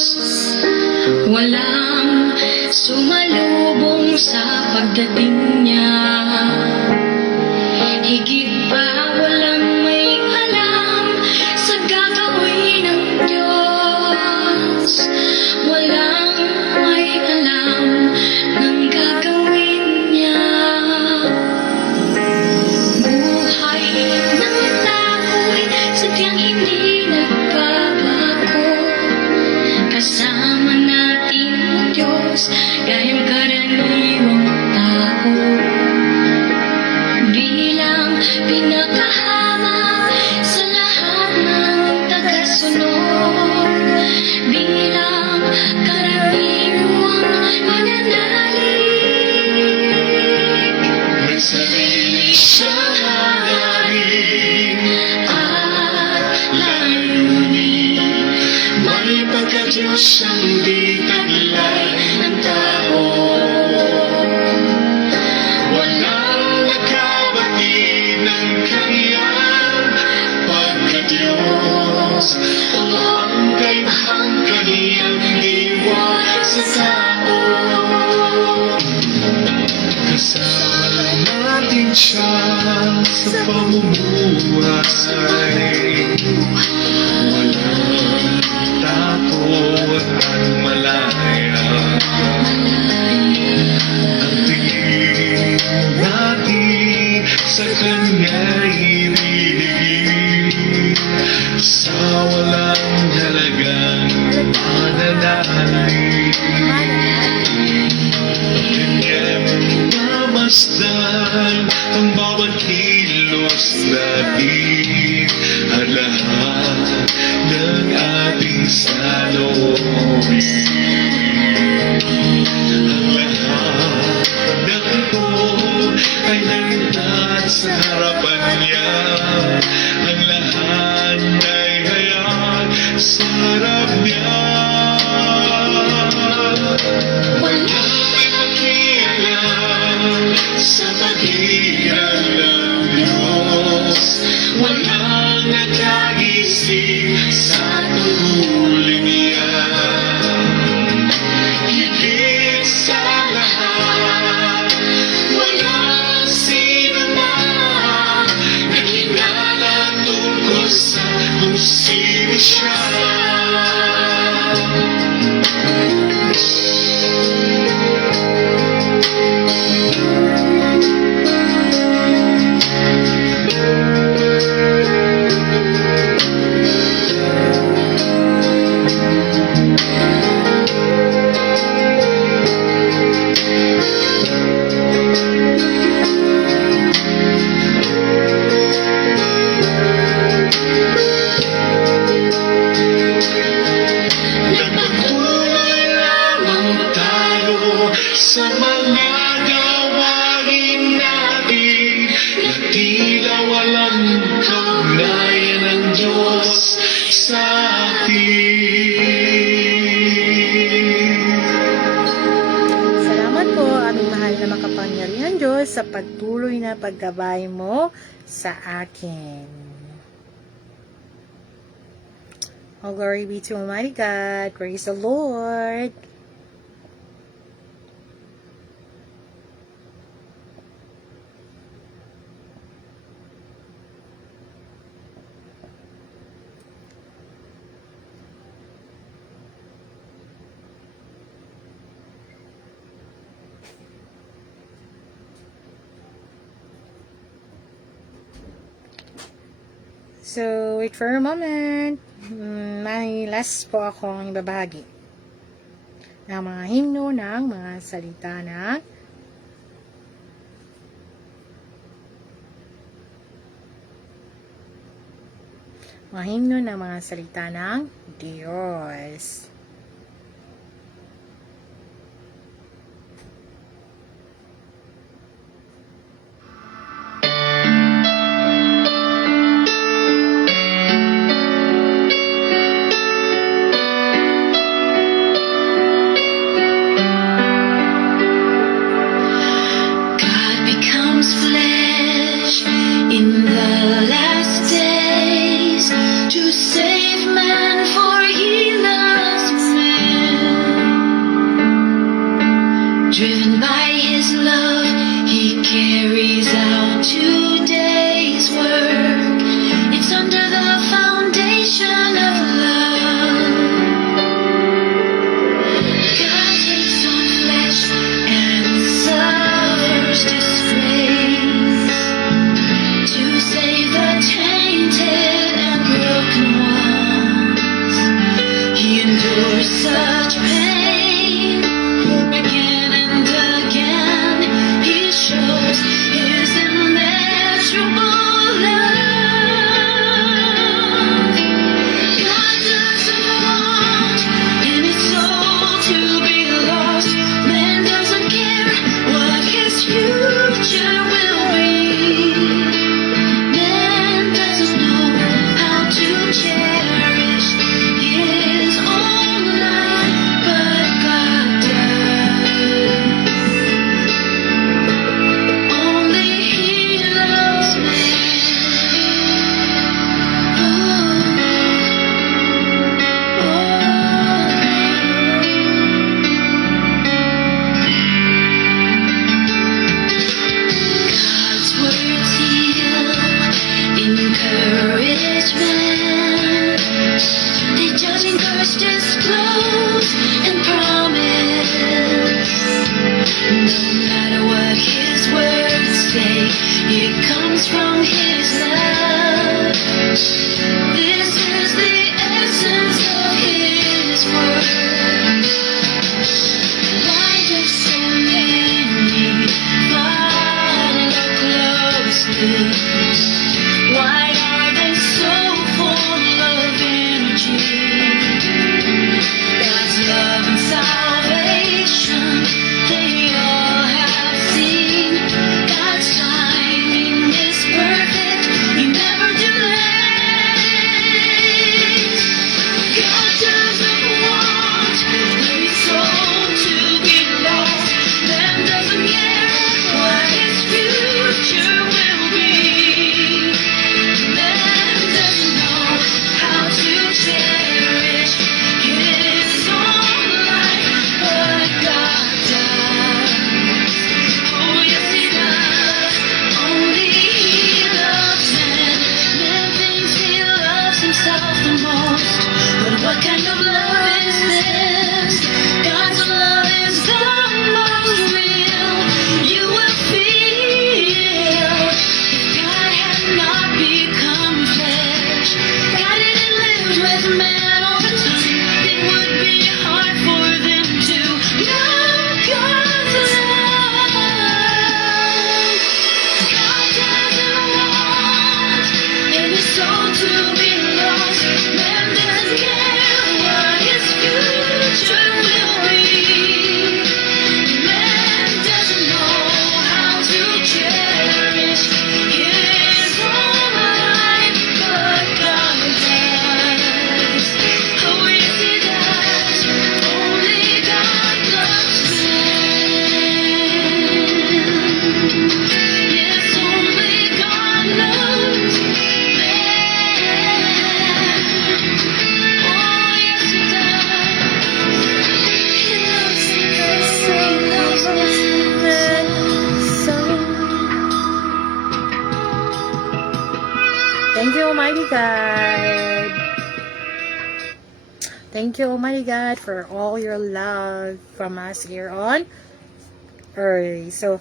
Walang sumalubong sa pagdating niya. Higit pa walang may alam sa gagawin ng Diyos. Walang may alam ng gagawin niya. Buhay ng tao'y sadyang hindi nagbabago. Kasama natin ang Diyos, gayong karaniwang tao. Bilang pinakahamak siya sa pamumuhay. Walang takot at malaya. Ang tingin natin sa kanya'y ibig, sa walang halagang pananalig. Kanyang mamasdan ang bawat kilos natin at lahat ng ating salubin. Ang lahat ng ito ay nandyan sa harapan niya. Ang lahat ay hayag sa harap niya. Walang makialam sa pagitan ng Diyos. Walang nag-aisip sa tungkulin niya. Higit sa lahat, walang sino man nakilala tungkol sa kung sino siya. Nagpatuloy lamang tayo sa mga gawain natin na tila walang kaugnayan ng Diyos sa atin. Salamat po, aming mahal na makapangyarihan Diyos, sa pagtuloy na paggabay mo sa akin. All glory be to Almighty God. Praise the Lord. So, wait for a moment. May last po akong ibabahagi ng mga himno ng mga salita ng salita ng Diyos. God becomes flesh in the last days to save man, for he loves man. Driven by his love, he carries out today's work. It's under the foundation of love. God takes on flesh and suffers disgrace to save the tainted and broken ones. He endures such pain again and again. He shows his immeasurable love. comes from His love. This is the essence of His word. Why do so many follow closely? Why are they so full of energy? God's love and salvation, they all have seen. God's timing is perfect, He never delays. God doesn't want every soul to be lost. Man doesn't care what His future will be. Man doesn't know how to cherish His own life, but God does. Oh yes, He does. Only He loves man. Man thinks he loves himself the most. But what kind of love is this? God's love is the most real. You will feel if God had not become flesh. God didn't live with man all the time. It would be hard for them to know God's love. God doesn't want any soul to be lost. Man doesn't care what his future will be. Man doesn't know how to cherish his own life, but God does. Oh yes, He does. Only God loves man. Yes, only God loves man. Oh yes, He does. He loves man. Thank you, Almighty God. Thank you, Almighty God, for all your love from us here on earth. So,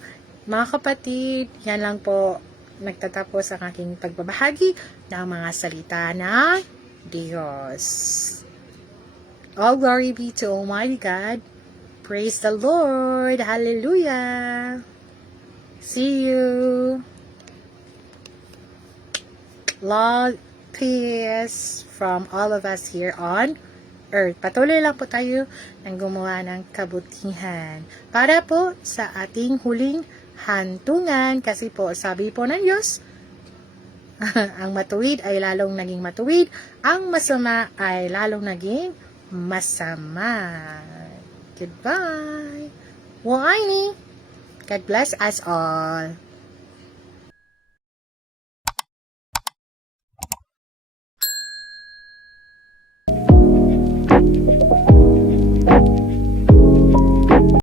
mga kapatid, yan lang po nagtatapos ang aking pagbabahagi ng mga salita ng Diyos. All glory be to Almighty God. Praise the Lord. Hallelujah. See you. Love, peace from all of us here on earth. Patuloy lang po tayo ng gumawa ng kabutihan para po sa ating huling hantungan, kasi po sabi po ng Diyos, ang matuwid ay lalong naging matuwid, ang masama ay lalong naging masama. Goodbye. Waini. God bless us all.